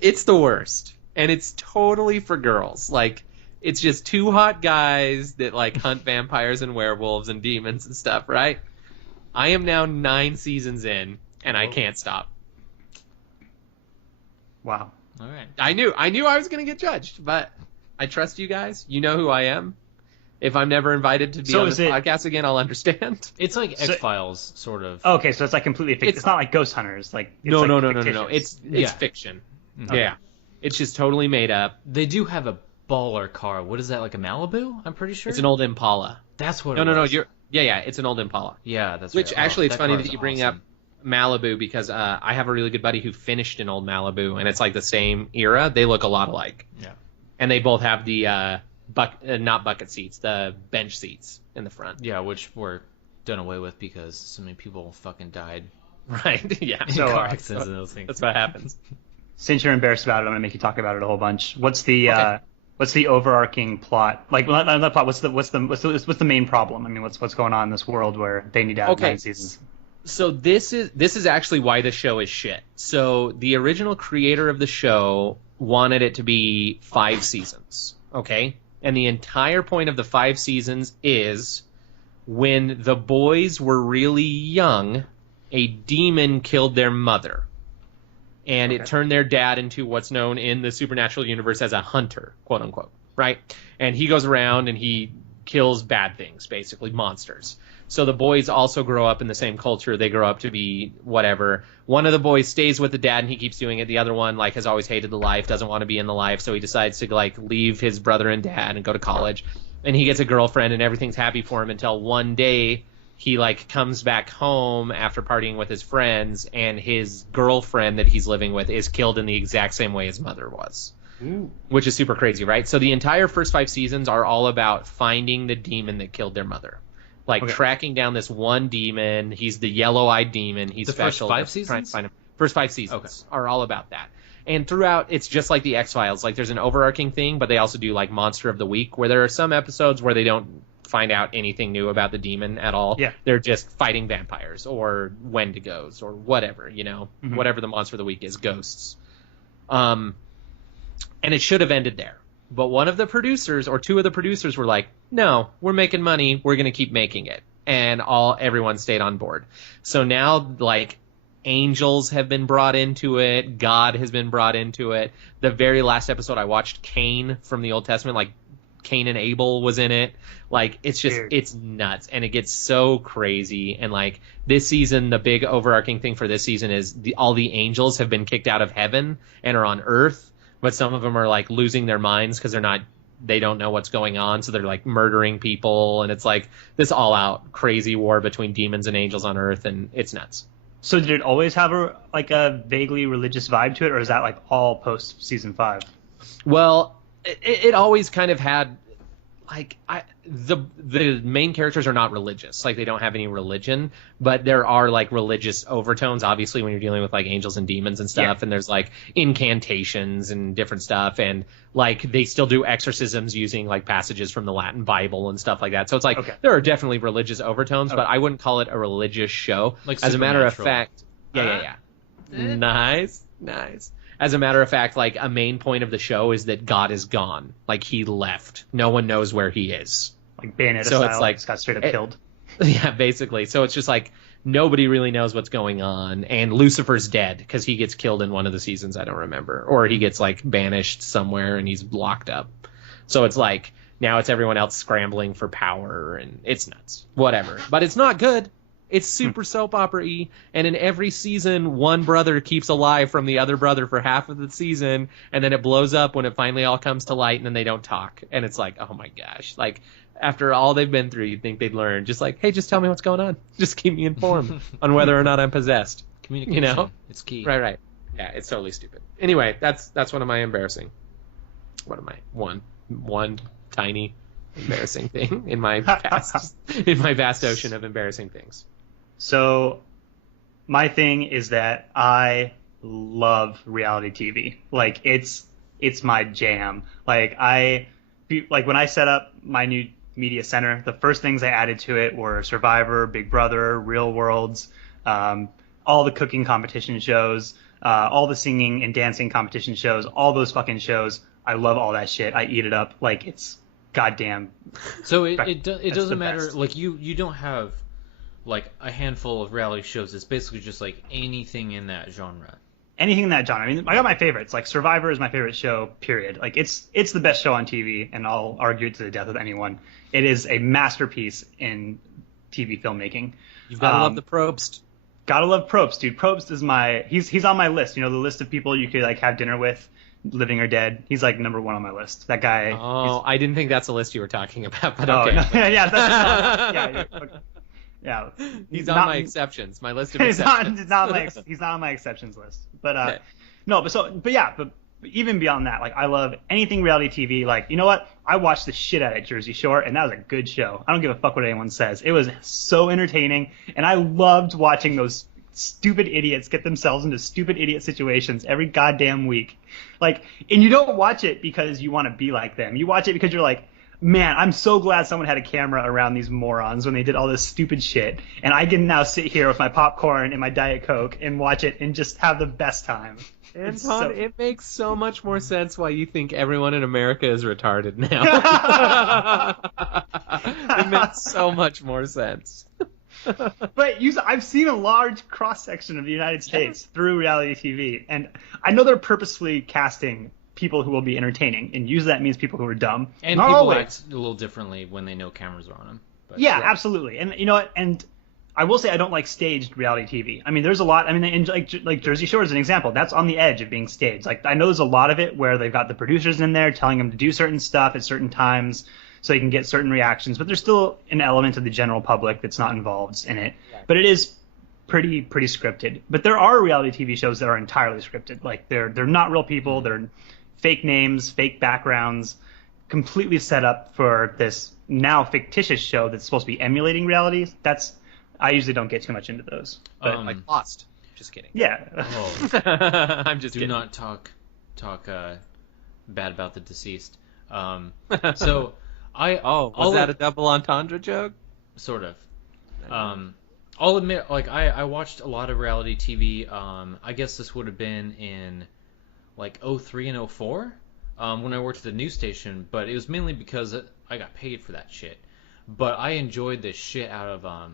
it's the worst. And it's totally for girls. Like, it's just two hot guys that, like, hunt vampires and werewolves and demons and stuff, right? I am now 9 seasons in, and I can't stop. Wow. All right. I knew I was going to get judged, but I trust you guys. You know who I am. If I'm never invited to be on this podcast again, I'll understand. It's like X-Files, sort of. Okay, so it's like completely fiction. It's not like Ghost Hunters. Like no. It's fiction. Mm-hmm. Yeah. It's just totally made up. They do have a baller car. What is that, like a Malibu? I'm pretty sure. It's an old Impala. That's what. No. Yeah. It's an old Impala. Yeah, that's Which right. actually, it's funny that you bring up Malibu, because I have a really good buddy who finished an old Malibu, and it's like the same era. They look a lot alike. Yeah. And they both have the not bucket seats, the bench seats in the front. Yeah, which were done away with because so many people fucking died. Right. Yeah. So car accidents and those things. That's what happens. Since you're embarrassed about it, I'm gonna make you talk about it a whole bunch. What's the overarching plot? Like, not the plot. What's the main problem? I mean, what's going on in this world where they need to have 9 seasons? So this is actually why the show is shit. So the original creator of the show wanted it to be 5 seasons. Okay. And the entire point of the 5 seasons is when the boys were really young, a demon killed their mother. And it turned their dad into what's known in the supernatural universe as a hunter, quote unquote, right? And he goes around and he kills bad things, basically monsters. So the boys also grow up in the same culture. They grow up to be whatever. One of the boys stays with the dad and he keeps doing it. The other one, like, has always hated the life, doesn't want to be in the life. So he decides to, like, leave his brother and dad and go to college. And he gets a girlfriend and everything's happy for him until one day he, like, comes back home after partying with his friends and his girlfriend that he's living with is killed in the exact same way his mother was. Ooh. Which is super crazy, right? So the entire first 5 seasons are all about finding the demon that killed their mother. Like, tracking down this one demon. He's the yellow-eyed demon. He's special. First 5 seasons? Trying to find him. First 5 seasons are all about that. And throughout, it's just like the X-Files. Like, there's an overarching thing, but they also do, like, Monster of the Week, where there are some episodes where they don't find out anything new about the demon at all. Yeah. They're just fighting vampires or Wendigos or whatever, you know, whatever the Monster of the Week is, ghosts. And it should have ended there. But one of the producers, or 2 of the producers, were like, no, we're making money. We're going to keep making it. And everyone stayed on board. So now, like, angels have been brought into it. God has been brought into it. The very last episode I watched, Cain from the Old Testament, like, Cain and Abel was in it. Like, it's just, it's nuts. And it gets so crazy. And, like, this season, the big overarching thing for this season is all the angels have been kicked out of heaven and are on earth. But some of them are, like, losing their minds because they don't know what's going on. So they're, like, murdering people. And it's, like, this all-out crazy war between demons and angels on Earth. And it's nuts. So did it always have a vaguely religious vibe to it? Or is that, like, all post-season 5? Well, it always kind of had the main characters are not religious. Like, they don't have any religion, but there are like religious overtones, obviously, when you're dealing with like angels and demons and stuff. And there's like incantations and different stuff, and like they still do exorcisms using like passages from the Latin Bible and stuff like that. So it's like there are definitely religious overtones, but I wouldn't call it a religious show. Like, as a matter of fact, nice. As a matter of fact, like, a main point of the show is that God is gone. Like, he left. No one knows where he is. Like Bayonetta so style, it's like, got straight up killed. Yeah, basically. So it's just like nobody really knows what's going on, and Lucifer's dead because he gets killed in one of the seasons. I don't remember, or he gets like banished somewhere and he's locked up. So it's like now it's everyone else scrambling for power, and it's nuts. Whatever, but it's not good. It's super soap opera-y, and in every season, one brother keeps alive from the other brother for half of the season, and then it blows up when it finally all comes to light, and then they don't talk. And it's like, oh my gosh. Like, after all they've been through, you'd think they'd learn. Just like, hey, just tell me what's going on. Just keep me informed on whether or not I'm possessed. Communication, you know? It's key. Right. Yeah, it's totally stupid. Anyway, that's one of my embarrassing. One tiny embarrassing thing in my vast ocean of embarrassing things. So, my thing is that I love reality TV. Like, it's my jam. Like, when I set up my new media center, the first things I added to it were Survivor, Big Brother, Real Worlds, all the cooking competition shows, all the singing and dancing competition shows, all those fucking shows. I love all that shit. I eat it up like it's goddamn. So it doesn't matter. Best. Like, you don't have like a handful of reality shows. It's basically just like anything in that genre. Anything in that genre. I mean, I got my favorites. Like, Survivor is my favorite show, period. Like, it's the best show on TV, and I'll argue it to the death with anyone. It is a masterpiece in TV filmmaking. You've got to love the Probst. Gotta love Probst, dude. Probst is he's on my list. You know, the list of people you could like have dinner with, living or dead. He's like number one on my list. That guy. Oh, I didn't think that's the list you were talking about, but okay. No, yeah, that's yeah. He's on my exceptions. My list of exceptions. He's not on my exceptions list. But okay. But even beyond that, like, I love anything reality TV. Like, you know what? I watched the shit out of Jersey Shore, and that was a good show. I don't give a fuck what anyone says. It was so entertaining, and I loved watching those stupid idiots get themselves into stupid idiot situations every goddamn week. Like, and you don't watch it because you want to be like them. You watch it because you're like, man, I'm so glad someone had a camera around these morons when they did all this stupid shit. And I can now sit here with my popcorn and my Diet Coke and watch it and just have the best time. Anton, it makes so much more sense why you think everyone in America is retarded now. It makes so much more sense. But I've seen a large cross-section of the United States through reality TV, and I know they're purposefully casting people who will be entertaining, and usually that means people who are dumb. And not people always. Act a little differently when they know cameras are on them. But, yeah, absolutely. And you know what? And I will say I don't like staged reality TV. I mean, there's a lot. I mean, like Jersey Shore is an example. That's on the edge of being staged. Like, I know there's a lot of it where they've got the producers in there telling them to do certain stuff at certain times so you can get certain reactions, but there's still an element of the general public that's not involved in it. Right. But it is pretty scripted. But there are reality TV shows that are entirely scripted. Like, they're not real people. They're fake names, fake backgrounds, completely set up for this now fictitious show that's supposed to be emulating reality. I usually don't get too much into those. But like Lost. Just kidding. Yeah. Oh. I'm just kidding. Do not talk bad about the deceased. So was that a double entendre joke? Sort of. I'll admit, like, I watched a lot of reality TV. I guess this would have been in like 03 and 04 when I worked at the news station, but it was mainly because I got paid for that shit. But I enjoyed the shit out of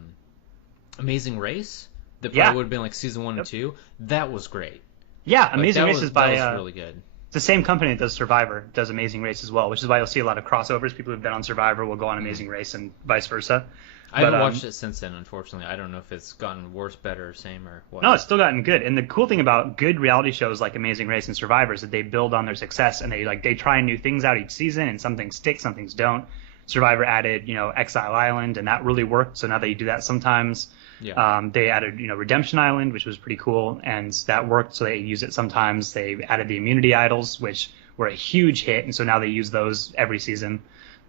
Amazing Race. That probably would have been like season 1 and 2. That was great. Yeah, Amazing Race is by that was really good. It's the same company that does Survivor, does Amazing Race as well, which is why you'll see a lot of crossovers. People who've been on Survivor will go on Amazing Race and vice versa. I haven't watched it since then, unfortunately. I don't know if it's gotten worse, better, same, or what. No, it's still gotten good. And the cool thing about good reality shows like Amazing Race and Survivor is that they build on their success, and they try new things out each season, and some things stick, some things don't. Survivor added, Exile Island, and that really worked. So now they do that sometimes. Yeah. They added, Redemption Island, which was pretty cool, and that worked. So they use it sometimes. They added the Immunity Idols, which were a huge hit, and so now they use those every season.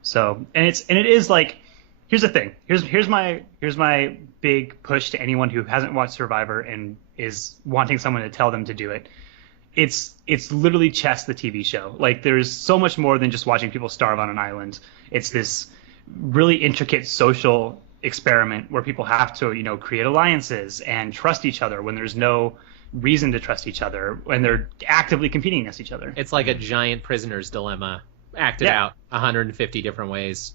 So, and it is like, here's the thing. Here's my big push to anyone who hasn't watched Survivor and is wanting someone to tell them to do it. It's literally Chess, the TV show. Like, there's so much more than just watching people starve on an island. It's this really intricate social experiment where people have to, create alliances and trust each other when there's no reason to trust each other, when they're actively competing against each other. It's like a giant prisoner's dilemma acted out 150 different ways.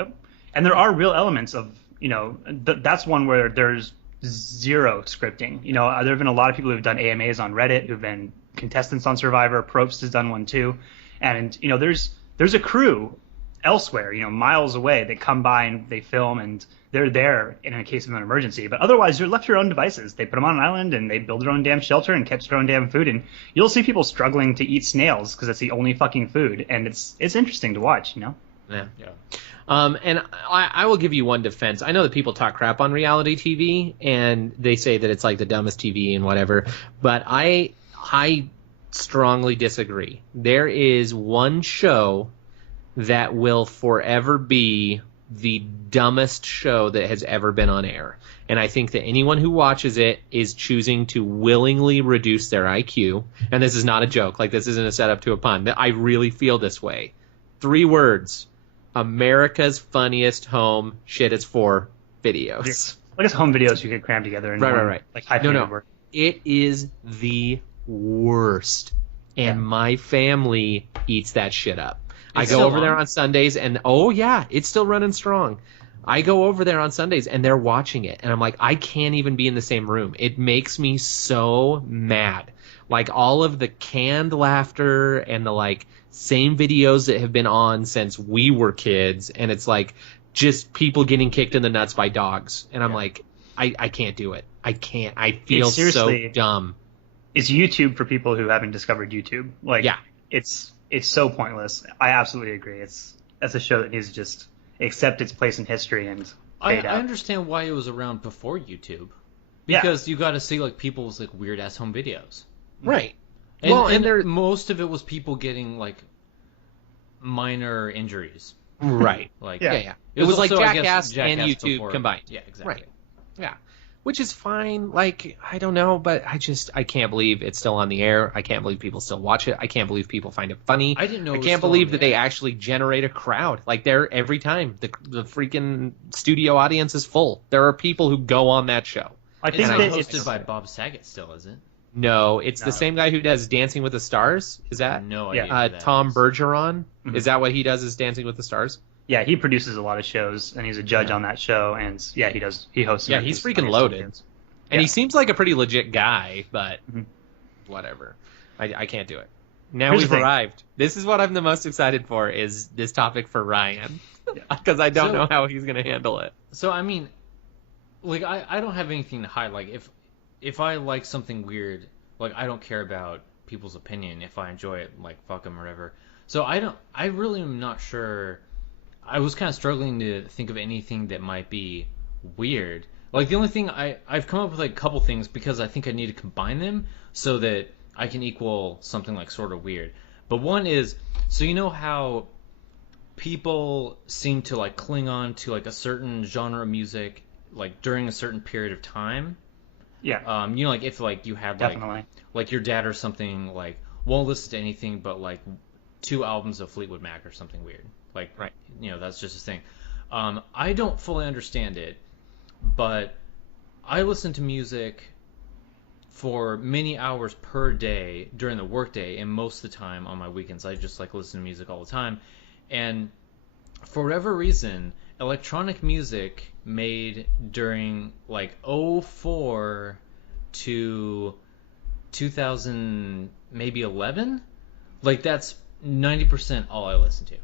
Yep. And there are real elements of, that's one where there's zero scripting. There have been a lot of people who've done AMAs on Reddit, who've been contestants on Survivor. Probst has done one too. And, there's a crew elsewhere, miles away, that come by and they film, and they're there in a case of an emergency. But otherwise, you're left to your own devices. They put them on an island and they build their own damn shelter and catch their own damn food. And you'll see people struggling to eat snails because it's the only fucking food. And it's interesting to watch, Yeah. And I will give you one defense. I know that people talk crap on reality TV, and they say that it's like the dumbest TV and whatever, but I strongly disagree. There is one show that will forever be the dumbest show that has ever been on air. And I think that anyone who watches it is choosing to willingly reduce their IQ. And this is not a joke. Like, this isn't a setup to a pun. I really feel this way. 3 words. America's Funniest Home Shit It's For videos. I guess home videos you could cram together in right. Like high work. It is the worst. And my family eats that shit up. I go over there on Sundays, and it's still running strong. I go over there on Sundays, and they're watching it, and I'm like, I can't even be in the same room. It makes me so mad. Like, all of the canned laughter and the, like, same videos that have been on since we were kids, and it's like just people getting kicked in the nuts by dogs. And I'm like, I can't do it. I can't. I feel so dumb. It's YouTube for people who haven't discovered YouTube. Like, it's so pointless. I absolutely agree. That's a show that needs to just accept its place in history and fade out. I understand why it was around before YouTube. Because you got to see, like, people's, like, weird-ass home videos. Right. And most of it was people getting, like, minor injuries. Right. Like, It was also, like Jackass and YouTube before. combined. Yeah, exactly. Right. Yeah. Which is fine. Like, I don't know, but I can't believe it's still on the air. I can't believe people still watch it. I can't believe people find it funny. I didn't know. I can't believe that they actually generate a crowd. Like, they're every time the freaking studio audience is full. There are people who go on that show. I think it's hosted by Bob Saget still, is it? No, it's the same guy who does Dancing with the Stars. Is that? No idea. Tom Bergeron. Mm-hmm. Is that what he does? Is Dancing with the Stars? Yeah, he produces a lot of shows, and he's a judge on that show, and he hosts. Yeah, he's freaking loaded. And he seems like a pretty legit guy, but whatever. I can't do it. Now we've arrived. This is what I'm the most excited for, is this topic for Ryan. Because I don't know how he's going to handle it. So, I mean, like, I don't have anything to hide. Like, if I like something weird, like, I don't care about people's opinion. If I enjoy it, like, fuck them or whatever. So I really am not sure. I was kind of struggling to think of anything that might be weird. Like, the only thing I've come up with, like, a couple things because I think I need to combine them so that I can equal something, like, sort of weird. But one is, so you know how people seem to, like, cling on to, like, a certain genre of music, like, during a certain period of time? Yeah. You know, like, if, like, you had, like your dad or something, like, won't listen to anything but, like, 2 albums of Fleetwood Mac or something weird. Like, right. You know, that's just his thing. I don't fully understand it, but I listen to music for many hours per day during the workday, and most of the time on my weekends I just, like, listen to music all the time. And for whatever reason, electronic music made during, like, 04 to 2000, maybe 11, like, that's 90% all I listen to.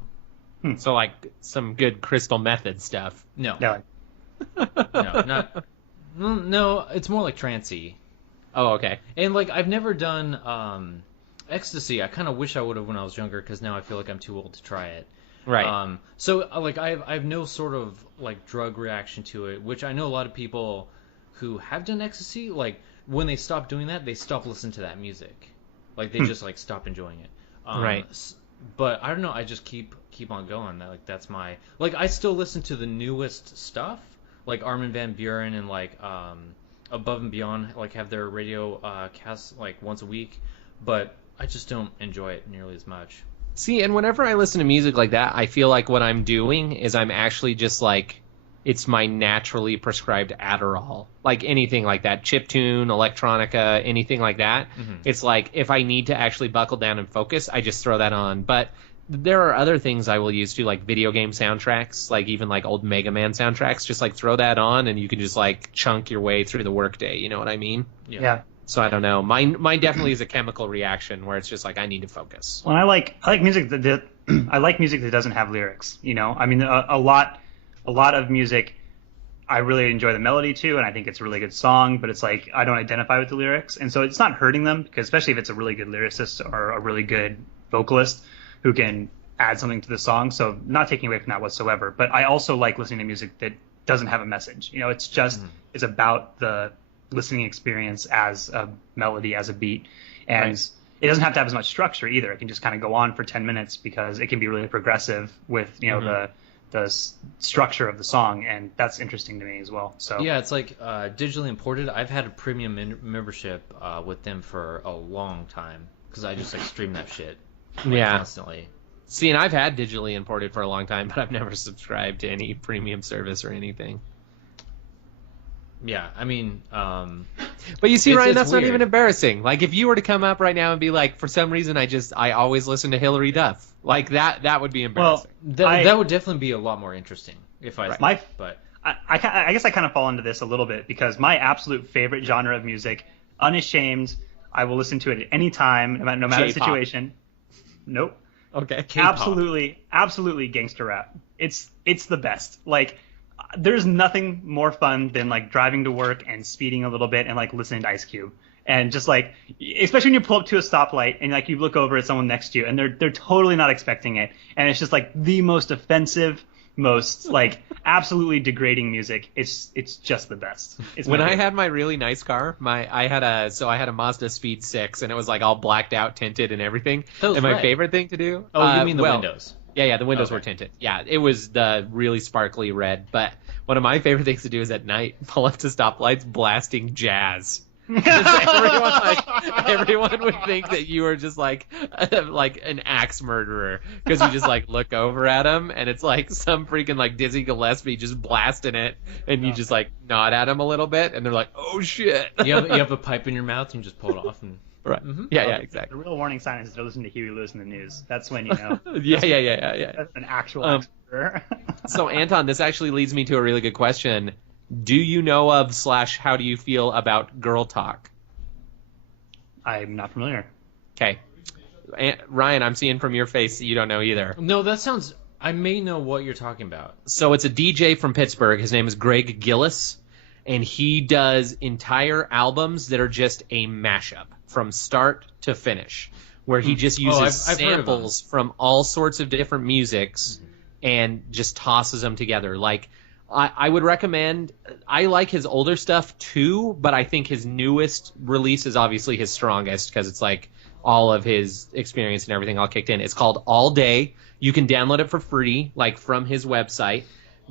So, like, some good Crystal Method stuff. No. No. No, it's more like trancey. Oh, okay. And, like, I've never done ecstasy. I kind of wish I would have when I was younger, because now I feel like I'm too old to try it. Right. So, like, I have no sort of, like, drug reaction to it, which I know a lot of people who have done ecstasy, like, when they stop doing that, they stop listening to that music. Like, they just, like, stop enjoying it. Right. but I don't know. I just keep on going. Like that's my like. I still listen to the newest stuff, like Armin van Buuren and like Above and Beyond. Like have their radio cast like once a week, but I just don't enjoy it nearly as much. See, and whenever I listen to music like that, I feel like what I'm doing is I'm actually just like, it's my naturally prescribed Adderall. Like anything like that, chiptune, electronica, anything like that. Mm-hmm. It's like if I need to actually buckle down and focus, I just throw that on. But there are other things I will use too, like video game soundtracks, like even like old Mega Man soundtracks. Just like throw that on and you can just like chunk your way through the workday. You know what I mean? Yeah. So I don't know. Mine definitely is a chemical reaction where it's just like I need to focus. Well, I like music that I like music that doesn't have lyrics. You know, I mean, a lot of music, I really enjoy the melody too, and I think it's a really good song. But it's like I don't identify with the lyrics, and so it's not hurting them because especially if it's a really good lyricist or a really good vocalist who can add something to the song. So not taking away from that whatsoever. But I also like listening to music that doesn't have a message. You know, it's just it's about the listening experience as a melody, as a beat, and it doesn't have to have as much structure either. It can just kind of go on for 10 minutes because it can be really progressive with the structure of the song, and that's interesting to me as well. So yeah, it's like digitally imported. I've had a premium membership with them for a long time because I just like stream that shit constantly. See, and I've had digitally imported for a long time, but I've never subscribed to any premium service or anything. Yeah, I mean, but you see, Ryan, that's weird. Not even embarrassing. Like, if you were to come up right now and be like, for some reason, I always listen to Hillary Duff, like that would be embarrassing. Well, that would definitely be a lot more interesting if I. Right. But I guess I kind of fall into this a little bit because my absolute favorite genre of music, unashamed, I will listen to it at any time, no matter the situation. Nope. Okay. K-pop. Absolutely gangster rap. It's the best. Like. There's nothing more fun than like driving to work and speeding a little bit and like listening to Ice Cube and just like, especially when you pull up to a stoplight and like you look over at someone next to you and they're totally not expecting it, and it's just like the most offensive, most like absolutely degrading music. It's just the best. When I had my really nice car, I had a Mazda Speed 6 and it was like all blacked out, tinted and everything. And my favorite thing to do. Oh, you mean the windows? Yeah, the windows were tinted. Yeah, it was the really sparkly red. But one of my favorite things to do is at night pull up to stoplights blasting jazz. Everyone would think that you were just like an axe murderer because you just like look over at them and it's like some freaking like Dizzy Gillespie just blasting it and you just like nod at them a little bit and they're like, oh shit. You have a pipe in your mouth and you just pull it off and. Right. Mm-hmm. Yeah, exactly. The real warning sign is they're listening to Huey Lewis in the news. That's when you know. Yeah. That's an actual expert. So, Anton, this actually leads me to a really good question. Do you know of / how do you feel about girl talk? I'm not familiar. Okay. Ryan, I'm seeing from your face that you don't know either. No, that sounds... I may know what you're talking about. So it's a DJ from Pittsburgh. His name is Greg Gillis. And he does entire albums that are just a mashup from start to finish, where he just uses samples from all sorts of different musics and just tosses them together. Like, I would recommend, I like his older stuff too, but I think his newest release is obviously his strongest because it's like all of his experience and everything all kicked in. It's called All Day. You can download it for free, like from his website.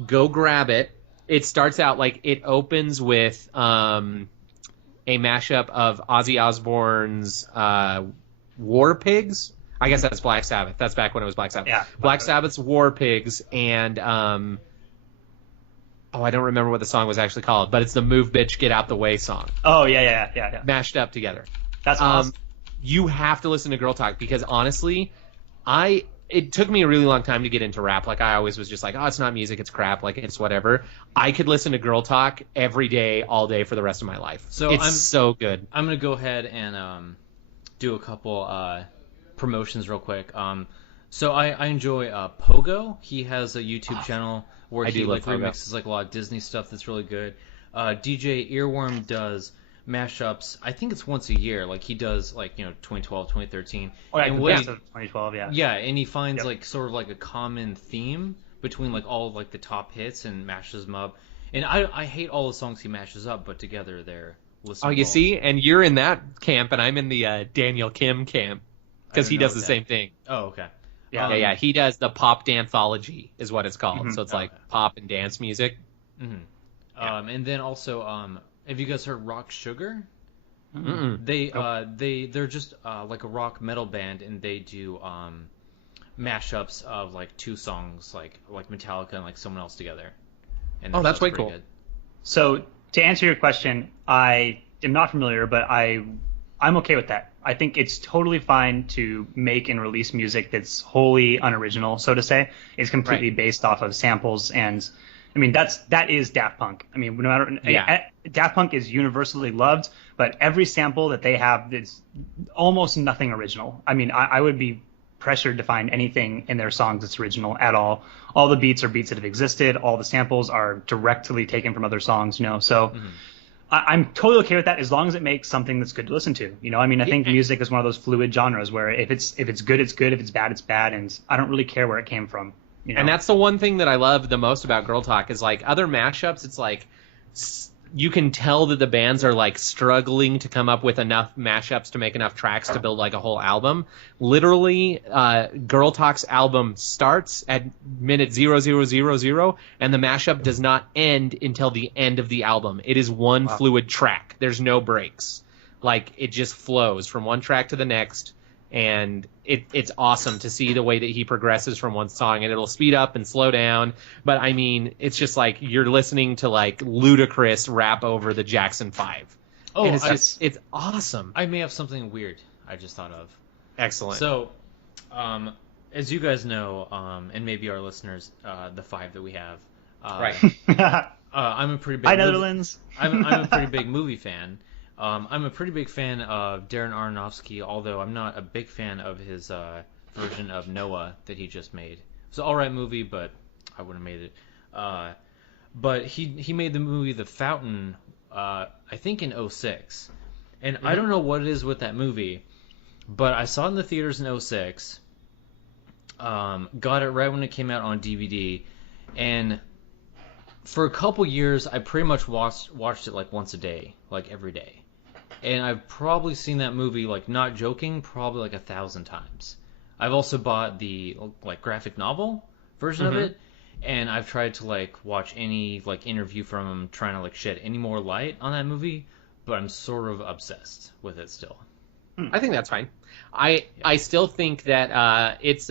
Go grab it. It starts out like it opens with a mashup of Ozzy Osbourne's War Pigs. I guess that's Black Sabbath. That's back when it was Black Sabbath. Yeah, Black Sabbath's War Pigs and I don't remember what the song was actually called, but it's the Move Bitch Get Out the Way song. Oh, yeah. Mashed up together. That's awesome. You have to listen to Girl Talk because honestly, it took me a really long time to get into rap. Like, I always was just like, oh, it's not music, it's crap, like, it's whatever. I could listen to Girl Talk every day, all day for the rest of my life. So it's so good. I'm going to go ahead and do a couple promotions real quick. So I enjoy Pogo. He has a YouTube channel where he like remixes like a lot of Disney stuff that's really good. DJ Earworm does mashups. I think it's once a year. Like he does like 2012, 2013. Oh yeah, and the best of 2012. Yeah. Yeah, and he finds like sort of like a common theme between like all of like the top hits and mashes them up. And I hate all the songs he mashes up, but together they're listenable. Oh, you see, and you're in that camp, and I'm in the Daniel Kim camp because he does the same thing. Oh, okay. Yeah. He does the pop danthology, is what it's called. Mm-hmm. So it's like pop and dance music. Mm-hmm. And then also, have you guys heard Rock Sugar? Mm-mm. They're just like a rock metal band, and they do mashups of like two songs, like Metallica and like someone else together. And That's way cool. good. So to answer your question, I am not familiar, but I'm okay with that. I think it's totally fine to make and release music that's wholly unoriginal, so to say. It's completely based off of samples, and I mean that is Daft Punk. I mean, no matter Daft Punk is universally loved, but every sample that they have is almost nothing original. I mean, I would be pressured to find anything in their songs that's original at all. All the beats are beats that have existed. All the samples are directly taken from other songs, you know. So I'm totally okay with that as long as it makes something that's good to listen to. You know, I mean, I think music is one of those fluid genres where if it's good, it's good. If it's bad, it's bad, and I don't really care where it came from. You know? And that's the one thing that I love the most about Girl Talk is like other mashups. It's like you can tell that the bands are like struggling to come up with enough mashups to make enough tracks to build like a whole album. Literally, Girl Talk's album starts at minute 0000, and the mashup does not end until the end of the album. It is one fluid track. There's no breaks. Like it just flows from one track to the next. And it's awesome to see the way that he progresses from one song, and it'll speed up and slow down. But I mean, it's just like you're listening to like Ludacris rap over the Jackson 5. Oh, and it's awesome. I may have something weird I just thought of. Excellent. So, as you guys know, and maybe our listeners, the 5 that we have, I'm a pretty big. Hi, Netherlands. I'm a pretty big movie fan. I'm a pretty big fan of Darren Aronofsky, although I'm not a big fan of his version of Noah that he just made. It's an alright movie, but I wouldn't have made it. But he made the movie The Fountain, I think in 2006. And I don't know what it is with that movie, but I saw it in the theaters in 2006. Got it right when it came out on DVD, and for a couple years I pretty much watched it like once a day, like every day. And I've probably seen that movie, like not joking, probably like 1,000 times. I've also bought the like graphic novel version of it, and I've tried to like watch any like interview from him trying to like shed any more light on that movie, but I'm sort of obsessed with it still. I think that's fine. I still think that it's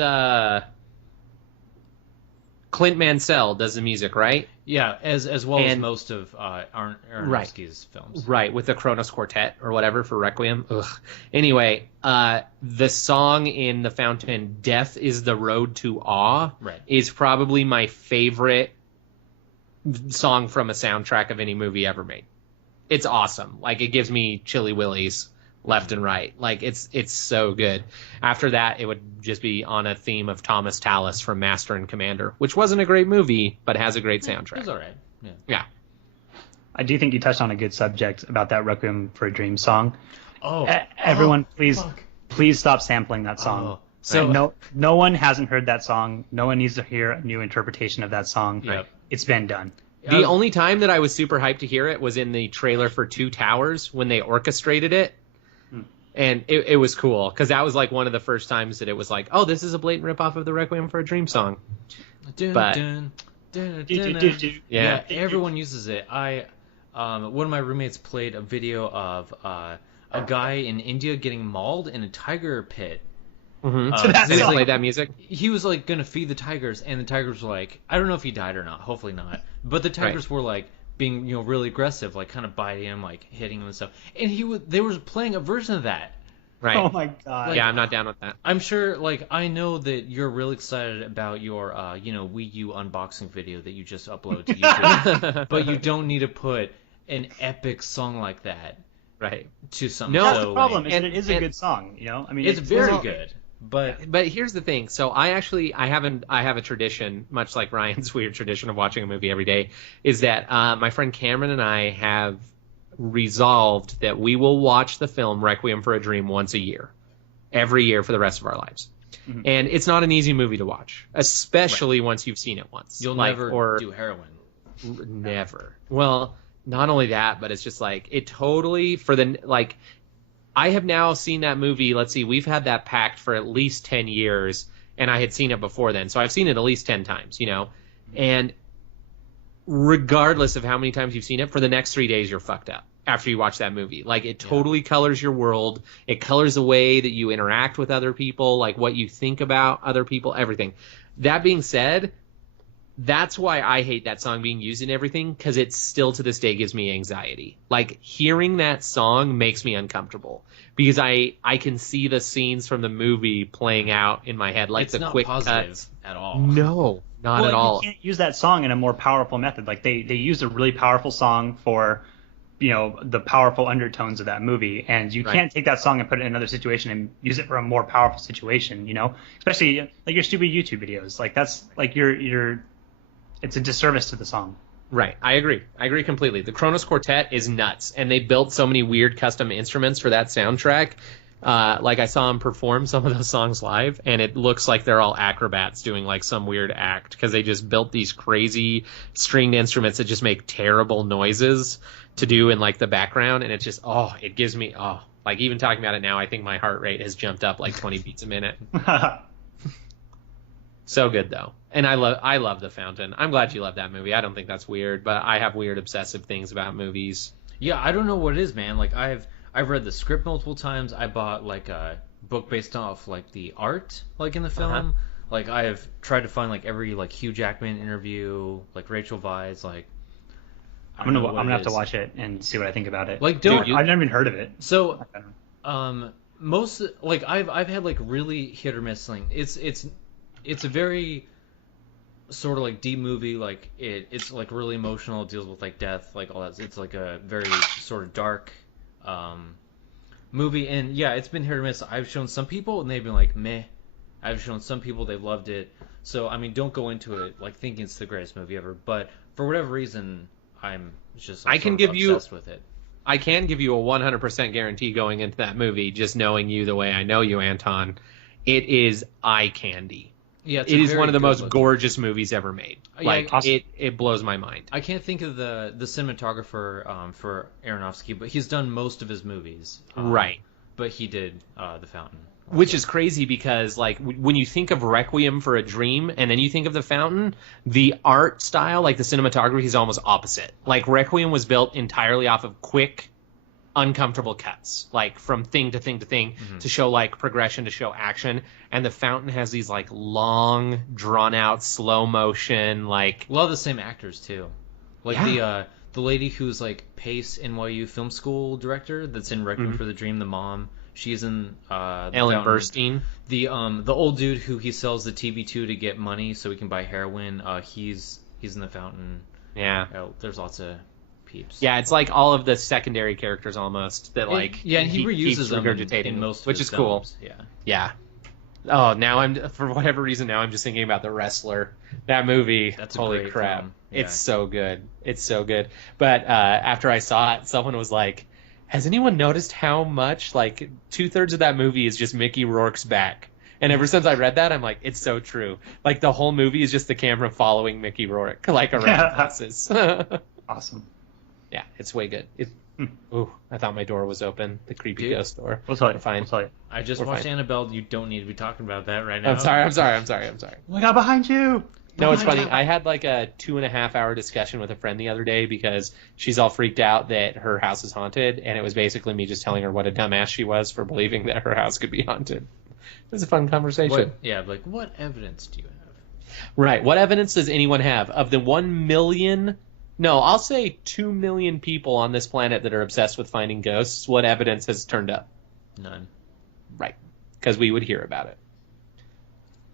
Clint Mansell does the music, right? Yeah, as well as most of Aronofsky's films. Right, with the Kronos Quartet or whatever for Requiem. Ugh. Anyway, the song in The Fountain, Death is the Road to Awe, is probably my favorite song from a soundtrack of any movie ever made. It's awesome. Like, it gives me chilly willies left and right. Like, it's so good. After that, it would just be on a theme of Thomas Tallis from Master and Commander, which wasn't a great movie, but has a great soundtrack. It's all right. Yeah. I do think you touched on a good subject about that Requiem for a Dream song. Oh, everyone, please stop sampling that song. Oh. So no one hasn't heard that song. No one needs to hear a new interpretation of that song. Yep. It's been done. The only time that I was super hyped to hear it was in the trailer for Two Towers when they orchestrated it. And it was cool, because that was like one of the first times that it was like, oh, this is a blatant ripoff of the Requiem for a Dream song. But yeah, everyone uses it. One of my roommates played a video of a guy in India getting mauled in a tiger pit. Did they play that music? He was like gonna feed the tigers, and the tigers were like, I don't know if he died or not, hopefully not, but the tigers were like being, really aggressive, like kind of biting him, like hitting him and stuff. And they were playing a version of that. Right. Oh my god. Like, yeah, I'm not down with that. I'm sure, like, I know that you're really excited about your, Wii U unboxing video that you just uploaded to YouTube, but you don't need to put an epic song like that, to something. No, that's the problem. It is a good song. I mean, it's very good. But here's the thing. So I have a tradition, much like Ryan's weird tradition of watching a movie every day, is that my friend Cameron and I have resolved that we will watch the film Requiem for a Dream once a year, every year for the rest of our lives. And it's not an easy movie to watch, especially once you've seen it once. You'll never do heroin. Never. Well, not only that, but it's just like it totally I have now seen that movie. Let's see, we've had that packed for at least 10 years, and I had seen it before then, so I've seen it at least 10 times, and regardless of how many times you've seen it, for the next 3 days you're fucked up after you watch that movie. Like, it totally colors your world. It colors the way that you interact with other people, like what you think about other people, everything. That being said, that's why I hate that song being used in everything, because it still to this day gives me anxiety. Like, hearing that song makes me uncomfortable because I can see the scenes from the movie playing out in my head, like it's the not quick positive cuts. at all. No, not at all. You can't use that song in a more powerful method. Like, they used a really powerful song for, the powerful undertones of that movie, and you can't take that song and put it in another situation and use it for a more powerful situation, especially like your stupid YouTube videos. Like, that's like it's a disservice to the song. Right, I agree completely. The Kronos Quartet is nuts, and they built so many weird custom instruments for that soundtrack. Like, I saw them perform some of those songs live, and it looks like they're all acrobats doing like some weird act, because they just built these crazy stringed instruments that just make terrible noises to do in like the background, and it just it gives me like, even talking about it now, I think my heart rate has jumped up like 20 beats a minute. So good though. And I love The Fountain. I'm glad you love that movie. I don't think that's weird, but I have weird obsessive things about movies. Yeah, I don't know what it is, man. Like, I've read the script multiple times. I bought like a book based off like the art, like in the film. Like, I have tried to find like every like Hugh Jackman interview, like Rachel Weisz. Like, I'm gonna have to watch it and see what I think about it. Like, I've never even heard of it. So, most, like, I've had like really hit or miss thing. It's a very sort of like deep movie. Like, it's like really emotional. It deals with like death, like all that. It's like a very sort of dark movie, and yeah, it's been hit or miss. I've shown some people and they've been like meh. I've shown some people they've loved it. So I mean, don't go into it like thinking it's the greatest movie ever. But for whatever reason, I'm just like, obsessed with it. I can give you a 100% guarantee going into that movie, just knowing you the way I know you, Anton. It is eye candy. Yeah, it is one of the most gorgeous movies ever made. Like, awesome. it blows my mind. I can't think of the cinematographer for Aronofsky, but he's done most of his movies. Right. But he did The Fountain. Also. Which is crazy because, like, when you think of Requiem for a Dream and then you think of The Fountain, the art style, like the cinematography, is almost opposite. Like, Requiem was built entirely off of quick, uncomfortable cuts, like from thing to thing to thing, to show like progression, to show action. And The Fountain has these like long, drawn out, slow motion, like, a lot of the same actors too. Like the lady who's like Pace NYU Film School director that's in Requiem for the Dream, the mom. She's in Ellen Burstyn. The old dude who he sells the TV to get money so he can buy heroin. He's in The Fountain. Yeah. There's lots of peeps. Yeah, it's like all of the secondary characters almost that like and he reuses them regurgitating in most of which his is cool. films. Yeah. Yeah. Oh, now for whatever reason I'm just thinking about The Wrestler. That movie. That's holy crap. film. Yeah. It's so good. It's so good. But after I saw it, someone was like, has anyone noticed how much, like, 2/3 of that movie is just Mickey Rourke's back? And ever since I read that, I'm like, it's so true. Like, the whole movie is just the camera following Mickey Rourke, like, around places. Awesome. Yeah, it's way good. Ooh, I thought my door was open. The creepy ghost door. We'll tell you. Fine. We'll tell you. I just watched Annabelle. You don't need to be talking about that right now. I'm sorry. Look out behind you! No, it's funny. I had like a 2.5-hour discussion with a friend the other day because she's all freaked out that her house is haunted, and it was basically me just telling her what a dumbass she was for believing that her house could be haunted. It was a fun conversation. What evidence do you have? Right. What evidence does anyone have of the 1 million? No, I'll say 2 million people on this planet that are obsessed with finding ghosts. What evidence has turned up? None. Right. Because we would hear about it.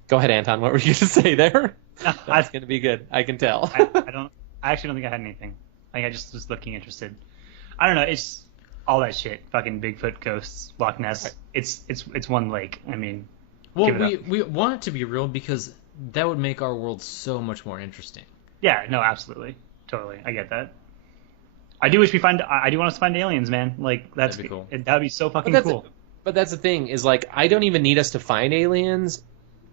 Go ahead, Anton. What were you going to say there? That's going to be good. I can tell. I actually don't think I had anything. Like, I just was looking interested. I don't know. It's all that shit. Fucking Bigfoot, ghosts, Loch Ness. Right. It's one lake. I mean, well, we want it to be real because that would make our world so much more interesting. Yeah. No. Absolutely. Totally. I get that. I do wish we find. I do want us to find aliens, man. Like, that'd be cool. That'd be so fucking cool. But that's the thing is, like, I don't even need us to find aliens.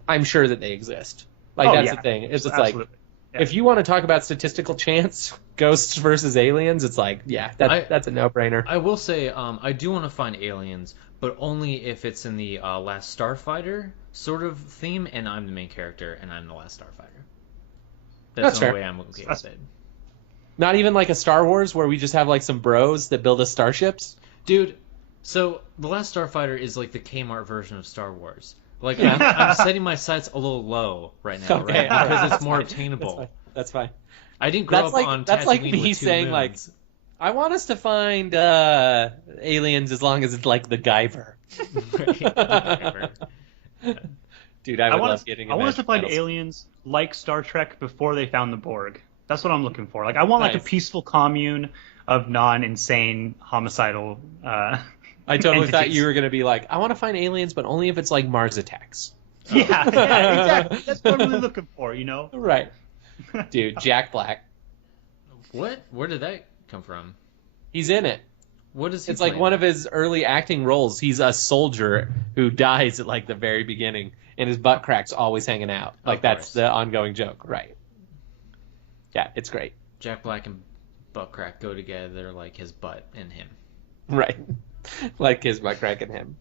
I'm sure that they exist. Like, that's the thing. It's just like, if you want to talk about statistical chance, ghosts versus aliens, it's like, that's a no-brainer. I will say, I do want to find aliens, but only if it's in the Last Starfighter. sort of theme, and I'm the main character, and I'm the last Starfighter. That's the fair. only way I'm okay with it. Not even like a Star Wars where we just have like some bros that build us starships? Dude, so the last Starfighter is like the Kmart version of Star Wars. Like, Yeah. I'm setting my sights a little low right now, Okay, right? Because that's it's more fine. obtainable. That's fine. I didn't grow That's up like- on that's like Tatooine me with two saying, like, moons. I want us to find aliens as long as it's like the Guyver. Whatever. Dude, I would want love us, getting. I want us to find aliens. aliens like Star Trek before they found the Borg. That's what I'm looking for. Like, I want like a Nice. peaceful commune of non-insane homicidal. I totally thought entities. you were gonna be like, I want to find aliens, but only if it's like Mars attacks. Yeah, exactly. That's what I'm really looking for. You know. Right. Dude, Jack Black. What? Where did that come from? He's in it. What is he It's like playing? one of his early acting roles. He's a soldier who dies at like the very beginning, and his butt crack's always hanging out. Like Of that's course. the ongoing joke, right? Yeah, it's great. Jack Black and butt crack go together like his butt and him. Right. Like his butt crack and him.